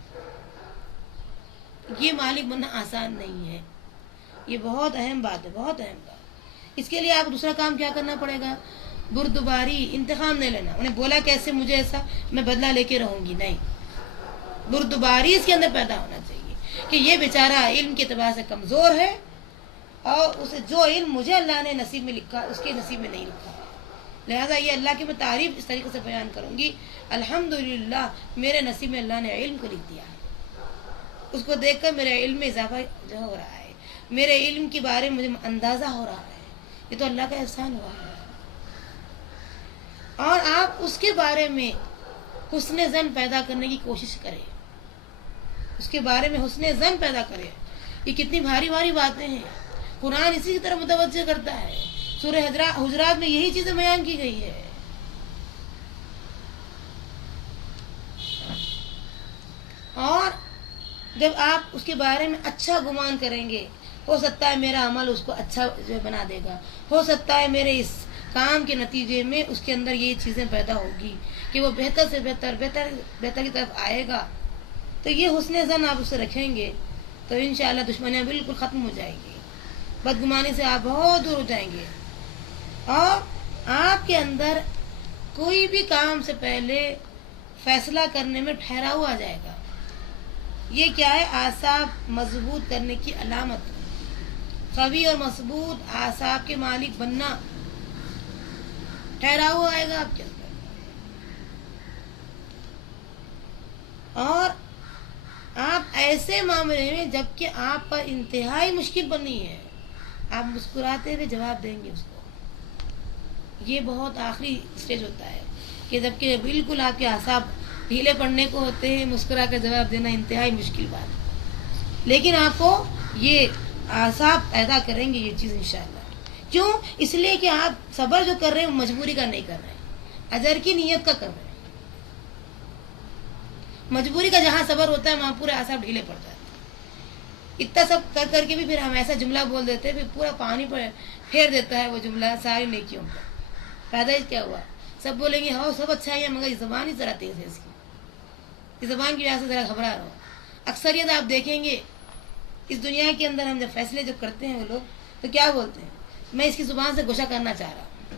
یہ مالک بننا آسان نہیں ہے، یہ بہت اہم بات ہے، بہت اہم بات. اس کے لیے آپ دوسرا کام کیا کرنا پڑے گا؟ بردباری، انتقام نہیں لینا. انہیں بولا کیسے مجھے ایسا، میں بدلہ لے کے رہوں گی، نہیں. بردباری اس کے اندر پیدا ہونا چاہیے کہ یہ بیچارہ علم کے اعتبار سے کمزور ہے اور اسے جو علم مجھے اللہ نے نصیب میں لکھا اس کے نصیب میں نہیں لکھا، لہذا یہ اللہ کی میں تعریف اس طریقے سے بیان کروں گی، الحمدللہ میرے نصیب میں اللہ نے علم کو لکھ دیا ہے. اس کو دیکھ کر میرے علم میں اضافہ جو ہو رہا ہے، میرے علم کے بارے میں مجھے اندازہ ہو رہا ہے، یہ تو اللہ کا احسان ہوا ہے. اور آپ اس کے بارے میں حسن ظن پیدا کرنے کی کوشش کریں، اس کے بارے میں حسن ظن پیدا کریں. یہ کتنی بھاری بھاری باتیں ہیں، قرآن اسی کی طرف متوجہ کرتا ہے. سورہ حجرات میں یہی چیزیں بیان کی گئی ہے. اور جب آپ اس کے بارے میں اچھا گمان کریں گے، ہو سکتا ہے میرا عمل اس کو اچھا بنا دے گا، ہو سکتا ہے میرے اس کام کے نتیجے میں اس کے اندر یہ چیزیں پیدا ہوگی کہ وہ بہتر سے بہتر کی طرف آئے گا. تو یہ حسن ظن آپ اسے رکھیں گے تو انشاءاللہ دشمنیاں بالکل ختم ہو جائیں گی، بدگمانی سے آپ بہت دور ہو جائیں گے. اور آپ کے اندر کوئی بھی کام سے پہلے فیصلہ کرنے میں ٹھہراؤ آ جائے گا. یہ کیا ہے؟ اعصاب مضبوط کرنے کی علامت. قوی اور مضبوط اعصاب کے مالک بننا، ٹھہراؤ آئے گا آپ کے اندر. اور آپ ایسے معاملے میں جبکہ آپ پر انتہائی مشکل بنی ہے، آپ مسکراتے ہوئے جواب دیں گے اس کو. یہ بہت آخری سٹیج ہوتا ہے کہ جبکہ بالکل آپ کے اعصاب ڈھیلے پڑنے کو ہوتے ہیں، مسکرا کر جواب دینا انتہائی مشکل بات ہے، لیکن آپ کو یہ اعصاب پیدا کریں گے یہ چیز انشاءاللہ. کیوں؟ اس لیے کہ آپ صبر جو کر رہے ہیں مجبوری کا نہیں کر رہے ہیں، اجر کی نیت کا کر رہے ہیں. مجبوری کا جہاں صبر ہوتا ہے وہاں پورے اعصاب ڈھیلے پڑ جاتے ہیں. اتنا سب کر کر کے بھی پھر ہم ایسا جملہ بول دیتے ہیں، پھر پورا پانی پھیر دیتا ہے وہ جملہ ساری نیکیوں پر. پیدائش کیا ہوا؟ سب بولیں گے ہاں سب اچھا ہے مگر یہ زبان ہی ذرا تیز ہے، اس کی زبان کی وجہ سے ذرا گھبرا رہا ہو. اکثریت آپ دیکھیں گے اس دنیا کے اندر ہم جب فیصلے جو کرتے ہیں وہ لوگ تو کیا بولتے ہیں؟ میں اس کی زبان سے گوشہ کرنا چاہ رہا ہوں.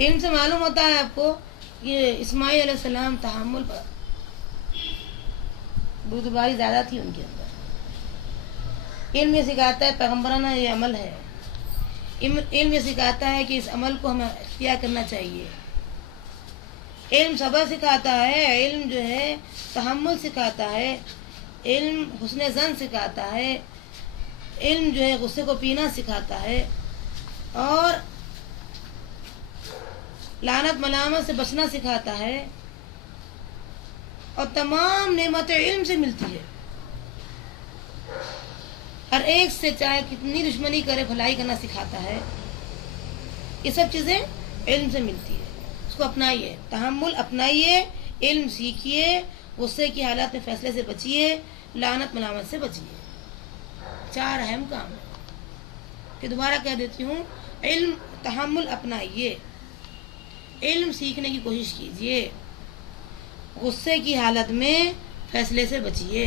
علم سے معلوم ہوتا ہے آپ کو کہ اسماعیل علیہ السلام تحمل پر بردباری زیادہ تھی ان کے اندر. علم یہ سکھاتا ہے پیغمبرانہ یہ عمل ہے. علم یہ سکھاتا ہے کہ اس عمل کو ہمیں اختیار کرنا چاہیے. علم صبر سکھاتا ہے. علم جو ہے تحمل سکھاتا ہے. علم حسن ظن سکھاتا ہے. علم جو ہے غصے کو پینا سکھاتا ہے اور لعنت ملامت سے بچنا سکھاتا ہے. اور تمام نعمتیں علم سے ملتی ہے. ہر ایک سے چاہے کتنی دشمنی کرے بھلائی کرنا سکھاتا ہے. یہ سب چیزیں علم سے ملتی ہے. اس کو اپنائیے. تحمل اپنائیے. علم سیکھیے. غصے کی حالات میں فیصلے سے بچیے. لعنت ملامت سے بچیے. 4 اہم کام ہیں کہ دوبارہ کہہ دیتی ہوں. علم تحمل اپنائیے. علم سیکھنے کی کوشش کیجیے. غصے کی حالت میں فیصلے سے بچیے.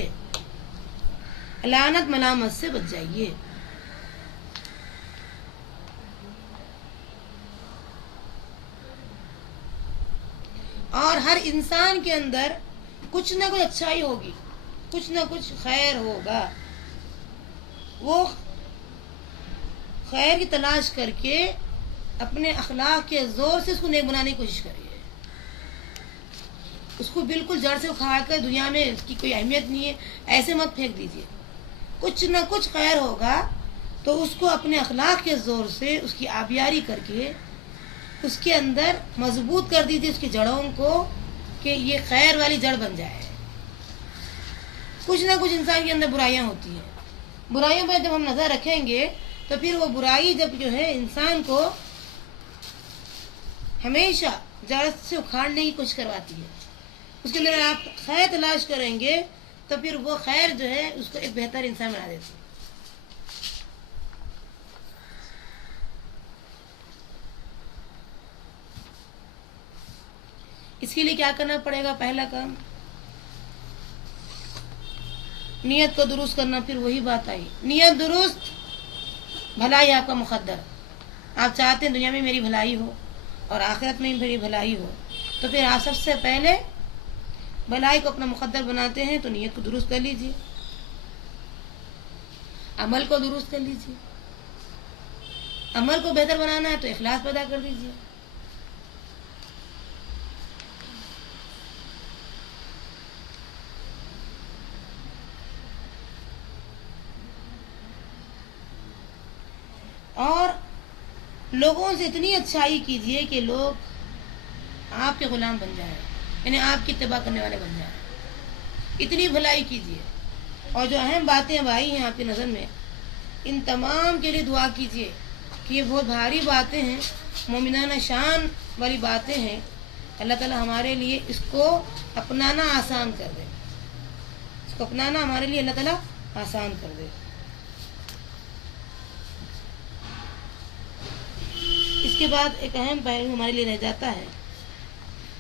لعنت ملامت سے بچ جائیے. اور ہر انسان کے اندر کچھ نہ کچھ اچھائی ہوگی. کچھ نہ کچھ خیر ہوگا. وہ خیر کی تلاش کر کے اپنے اخلاق کے زور سے اس کو نیک بنانے کی کوشش کریے. اس کو بالکل جڑ سے اکھاڑ کر دنیا میں اس کی کوئی اہمیت نہیں ہے ایسے مت پھینک دیجیے. کچھ نہ کچھ خیر ہوگا تو اس کو اپنے اخلاق کے زور سے اس کی آبیاری کر کے اس کے اندر مضبوط کر دیجیے اس کی جڑوں کو کہ یہ خیر والی جڑ بن جائے. کچھ نہ کچھ انسان کے اندر برائیاں ہوتی ہیں. برائیوں پر جب ہم نظر رکھیں گے تو پھر وہ برائی جب جو ہے انسان کو ہمیشہ جڑ سے اکھاڑنے کی کوشش کرواتی ہے. اس کے لیے آپ خیر تلاش کریں گے تو پھر وہ خیر جو ہے اس کو ایک بہتر انسان بنا دیتی ہے. اس کے لیے کیا کرنا پڑے گا؟ پہلا کام نیت کو درست کرنا. پھر وہی بات آئی نیت درست بھلائی آپ کا مقدر. آپ چاہتے ہیں دنیا میں میری بھلائی ہو اور آخرت میں میری بھلائی ہو تو پھر آپ سب سے پہلے بھلائی کو اپنا مقدر بناتے ہیں تو نیت کو درست کر لیجیے. عمل کو درست کر لیجیے. عمل کو بہتر بنانا ہے تو اخلاص پیدا کر دیجیے. اور لوگوں سے اتنی اچھائی کیجیے کہ لوگ آپ کے غلام بن جائیں یعنی آپ کی اتباع کرنے والے بن جائیں. اتنی بھلائی کیجیے. اور جو اہم باتیں بھائی ہیں آپ کی نظر میں ان تمام کے لیے دعا کیجیے کہ یہ بہت بھاری باتیں ہیں مومنانہ شان والی باتیں ہیں. اللہ تعالی ہمارے لیے اس کو اپنانا آسان کر دے. اس کو اپنانا ہمارے لیے اللہ تعالی آسان کر دے. اس کے بعد ایک اہم پہلو ہمارے لیے رہ جاتا ہے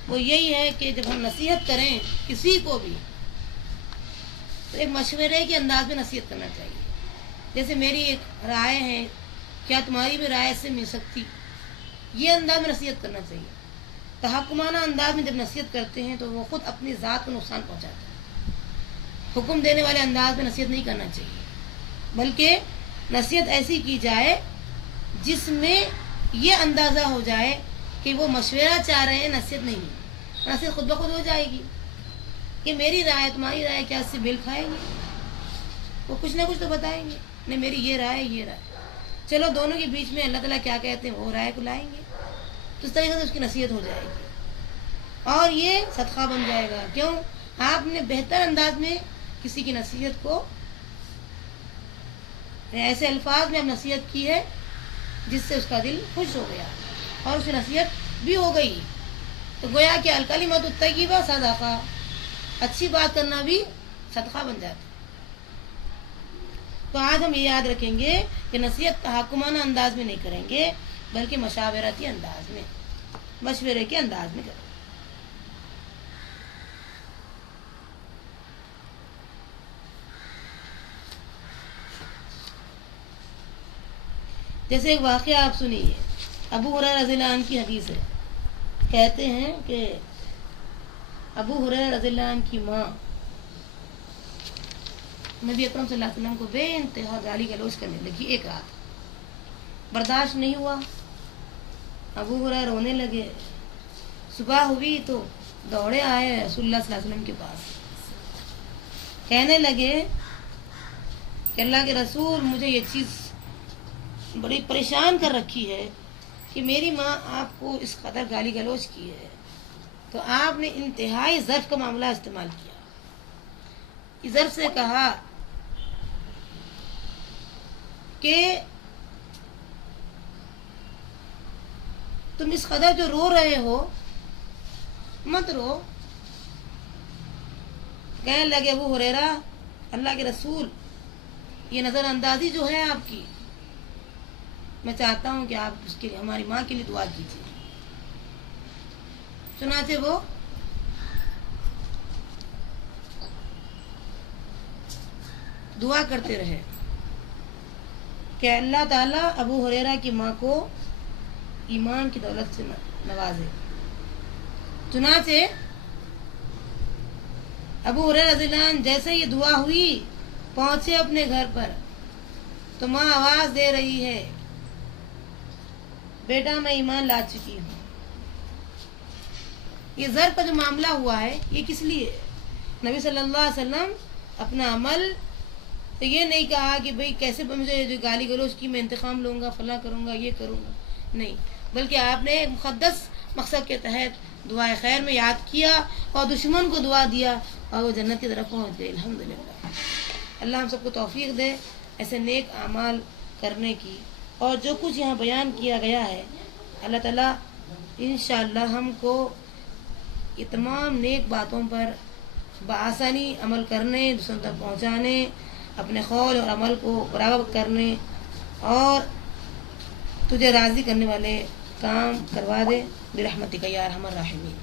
وہ یہی ہے کہ جب ہم نصیحت کریں کسی کو بھی تو ایک مشورے کے انداز میں نصیحت کرنا چاہیے. جیسے میری ایک رائے ہے کیا تمہاری بھی رائے سے مل سکتی. یہ انداز میں نصیحت کرنا چاہیے. تحکمانہ انداز میں جب نصیحت کرتے ہیں تو وہ خود اپنی ذات کو نقصان پہنچاتا ہے. حکم دینے والے انداز میں نصیحت نہیں کرنا چاہیے بلکہ نصیحت ایسی کی جائے جس میں یہ اندازہ ہو جائے کہ وہ مشورہ چاہ رہے ہیں نصیحت نہیں. نصیحت خود بخود ہو جائے گی کہ میری رائے تمہاری رائے کیا اس سے میل کھائے گی. وہ کچھ نہ کچھ تو بتائیں گے نہیں میری یہ رائے یہ رائے. چلو دونوں کے بیچ میں اللہ تعالیٰ کیا کہتے ہیں وہ رائے کو لائیں گے تو اس طریقے سے اس کی نصیحت ہو جائے گی اور یہ صدقہ بن جائے گا. کیوں؟ آپ نے بہتر انداز میں کسی کی نصیحت کو ایسے الفاظ میں آپ نصیحت کی ہے جس سے اس کا دل خوش ہو گیا اور اس کی نصیحت بھی ہو گئی. تو گویا کہ الکلمۃ الطیبہ صدقہ. اچھی بات کرنا بھی صدقہ بن جاتا ہے. تو آج ہم یہ یاد رکھیں گے کہ نصیحت تحکمانہ انداز میں نہیں کریں گے بلکہ مشاورتی انداز میں مشورے کے انداز میں کریں. جیسے ایک واقعہ آپ سنیے ابو ہریرہ رضی اللہ عنہ کی حدیث ہے. کہتے ہیں کہ ابو ہریرہ رضی اللہ عنہ کی ماں نبی اکرم صلی اللہ علیہ وسلم کو بے انتہا گالی گلوچ کرنے لگی. ایک رات برداشت نہیں ہوا, ابو ہریرہ رونے لگے. صبح ہوئی تو دوڑے آئے رسول اللہ صلی اللہ علیہ وسلم کے پاس, کہنے لگے کہ اللہ کے رسول, مجھے یہ چیز بڑی پریشان کر رکھی ہے کہ میری ماں آپ کو اس قدر گالی گلوچ کی ہے. تو آپ نے انتہائی ظرف کا معاملہ استعمال کیا. اس ظرف سے کہا کہ تم اس قدر جو رو رہے ہو مت رو. کہنے لگے ابو ہریرہ, اللہ کے رسول, یہ نظر اندازی جو ہے آپ کی, میں چاہتا ہوں کہ آپ اس کے لیے, ہماری ماں کے لیے دعا کیجیے. چنانچہ وہ دعا کرتے رہے کہ اللہ تعالیٰ ابو ہریرہ کی ماں کو ایمان کی دولت سے نوازے. چنانچہ ابو ہریرہ رضی اللہ عنہ جیسے یہ دعا ہوئی, پہنچے اپنے گھر پر تو ماں آواز دے رہی ہے, بیٹا میں ایمان لا چکی ہوں. یہ ظرف کا جو معاملہ ہوا ہے یہ کس لیے؟ نبی صلی اللہ علیہ وسلم اپنا عمل تو یہ نہیں کہا کہ بھئی کیسے مجھے جو گالی گلوچ کی میں انتقام لوں گا, فلاں کروں گا, یہ کروں گا, نہیں, بلکہ آپ نے ایک مقدس مقصد کے تحت دعائے خیر میں یاد کیا اور دشمن کو دعا دیا اور وہ جنت کی طرف پہنچ گئے. الحمدللہ. اللہ ہم سب کو توفیق دے ایسے نیک اعمال کرنے کی. اور جو کچھ یہاں بیان کیا گیا ہے, اللہ تعالیٰ انشاءاللہ ہم کو یہ تمام نیک باتوں پر بآسانی عمل کرنے, دوسروں تک پہنچانے, اپنے قول اور عمل کو برابر کرنے اور تجھے راضی کرنے والے کام کروا دے. برحمتک یا ارحم الراحمین.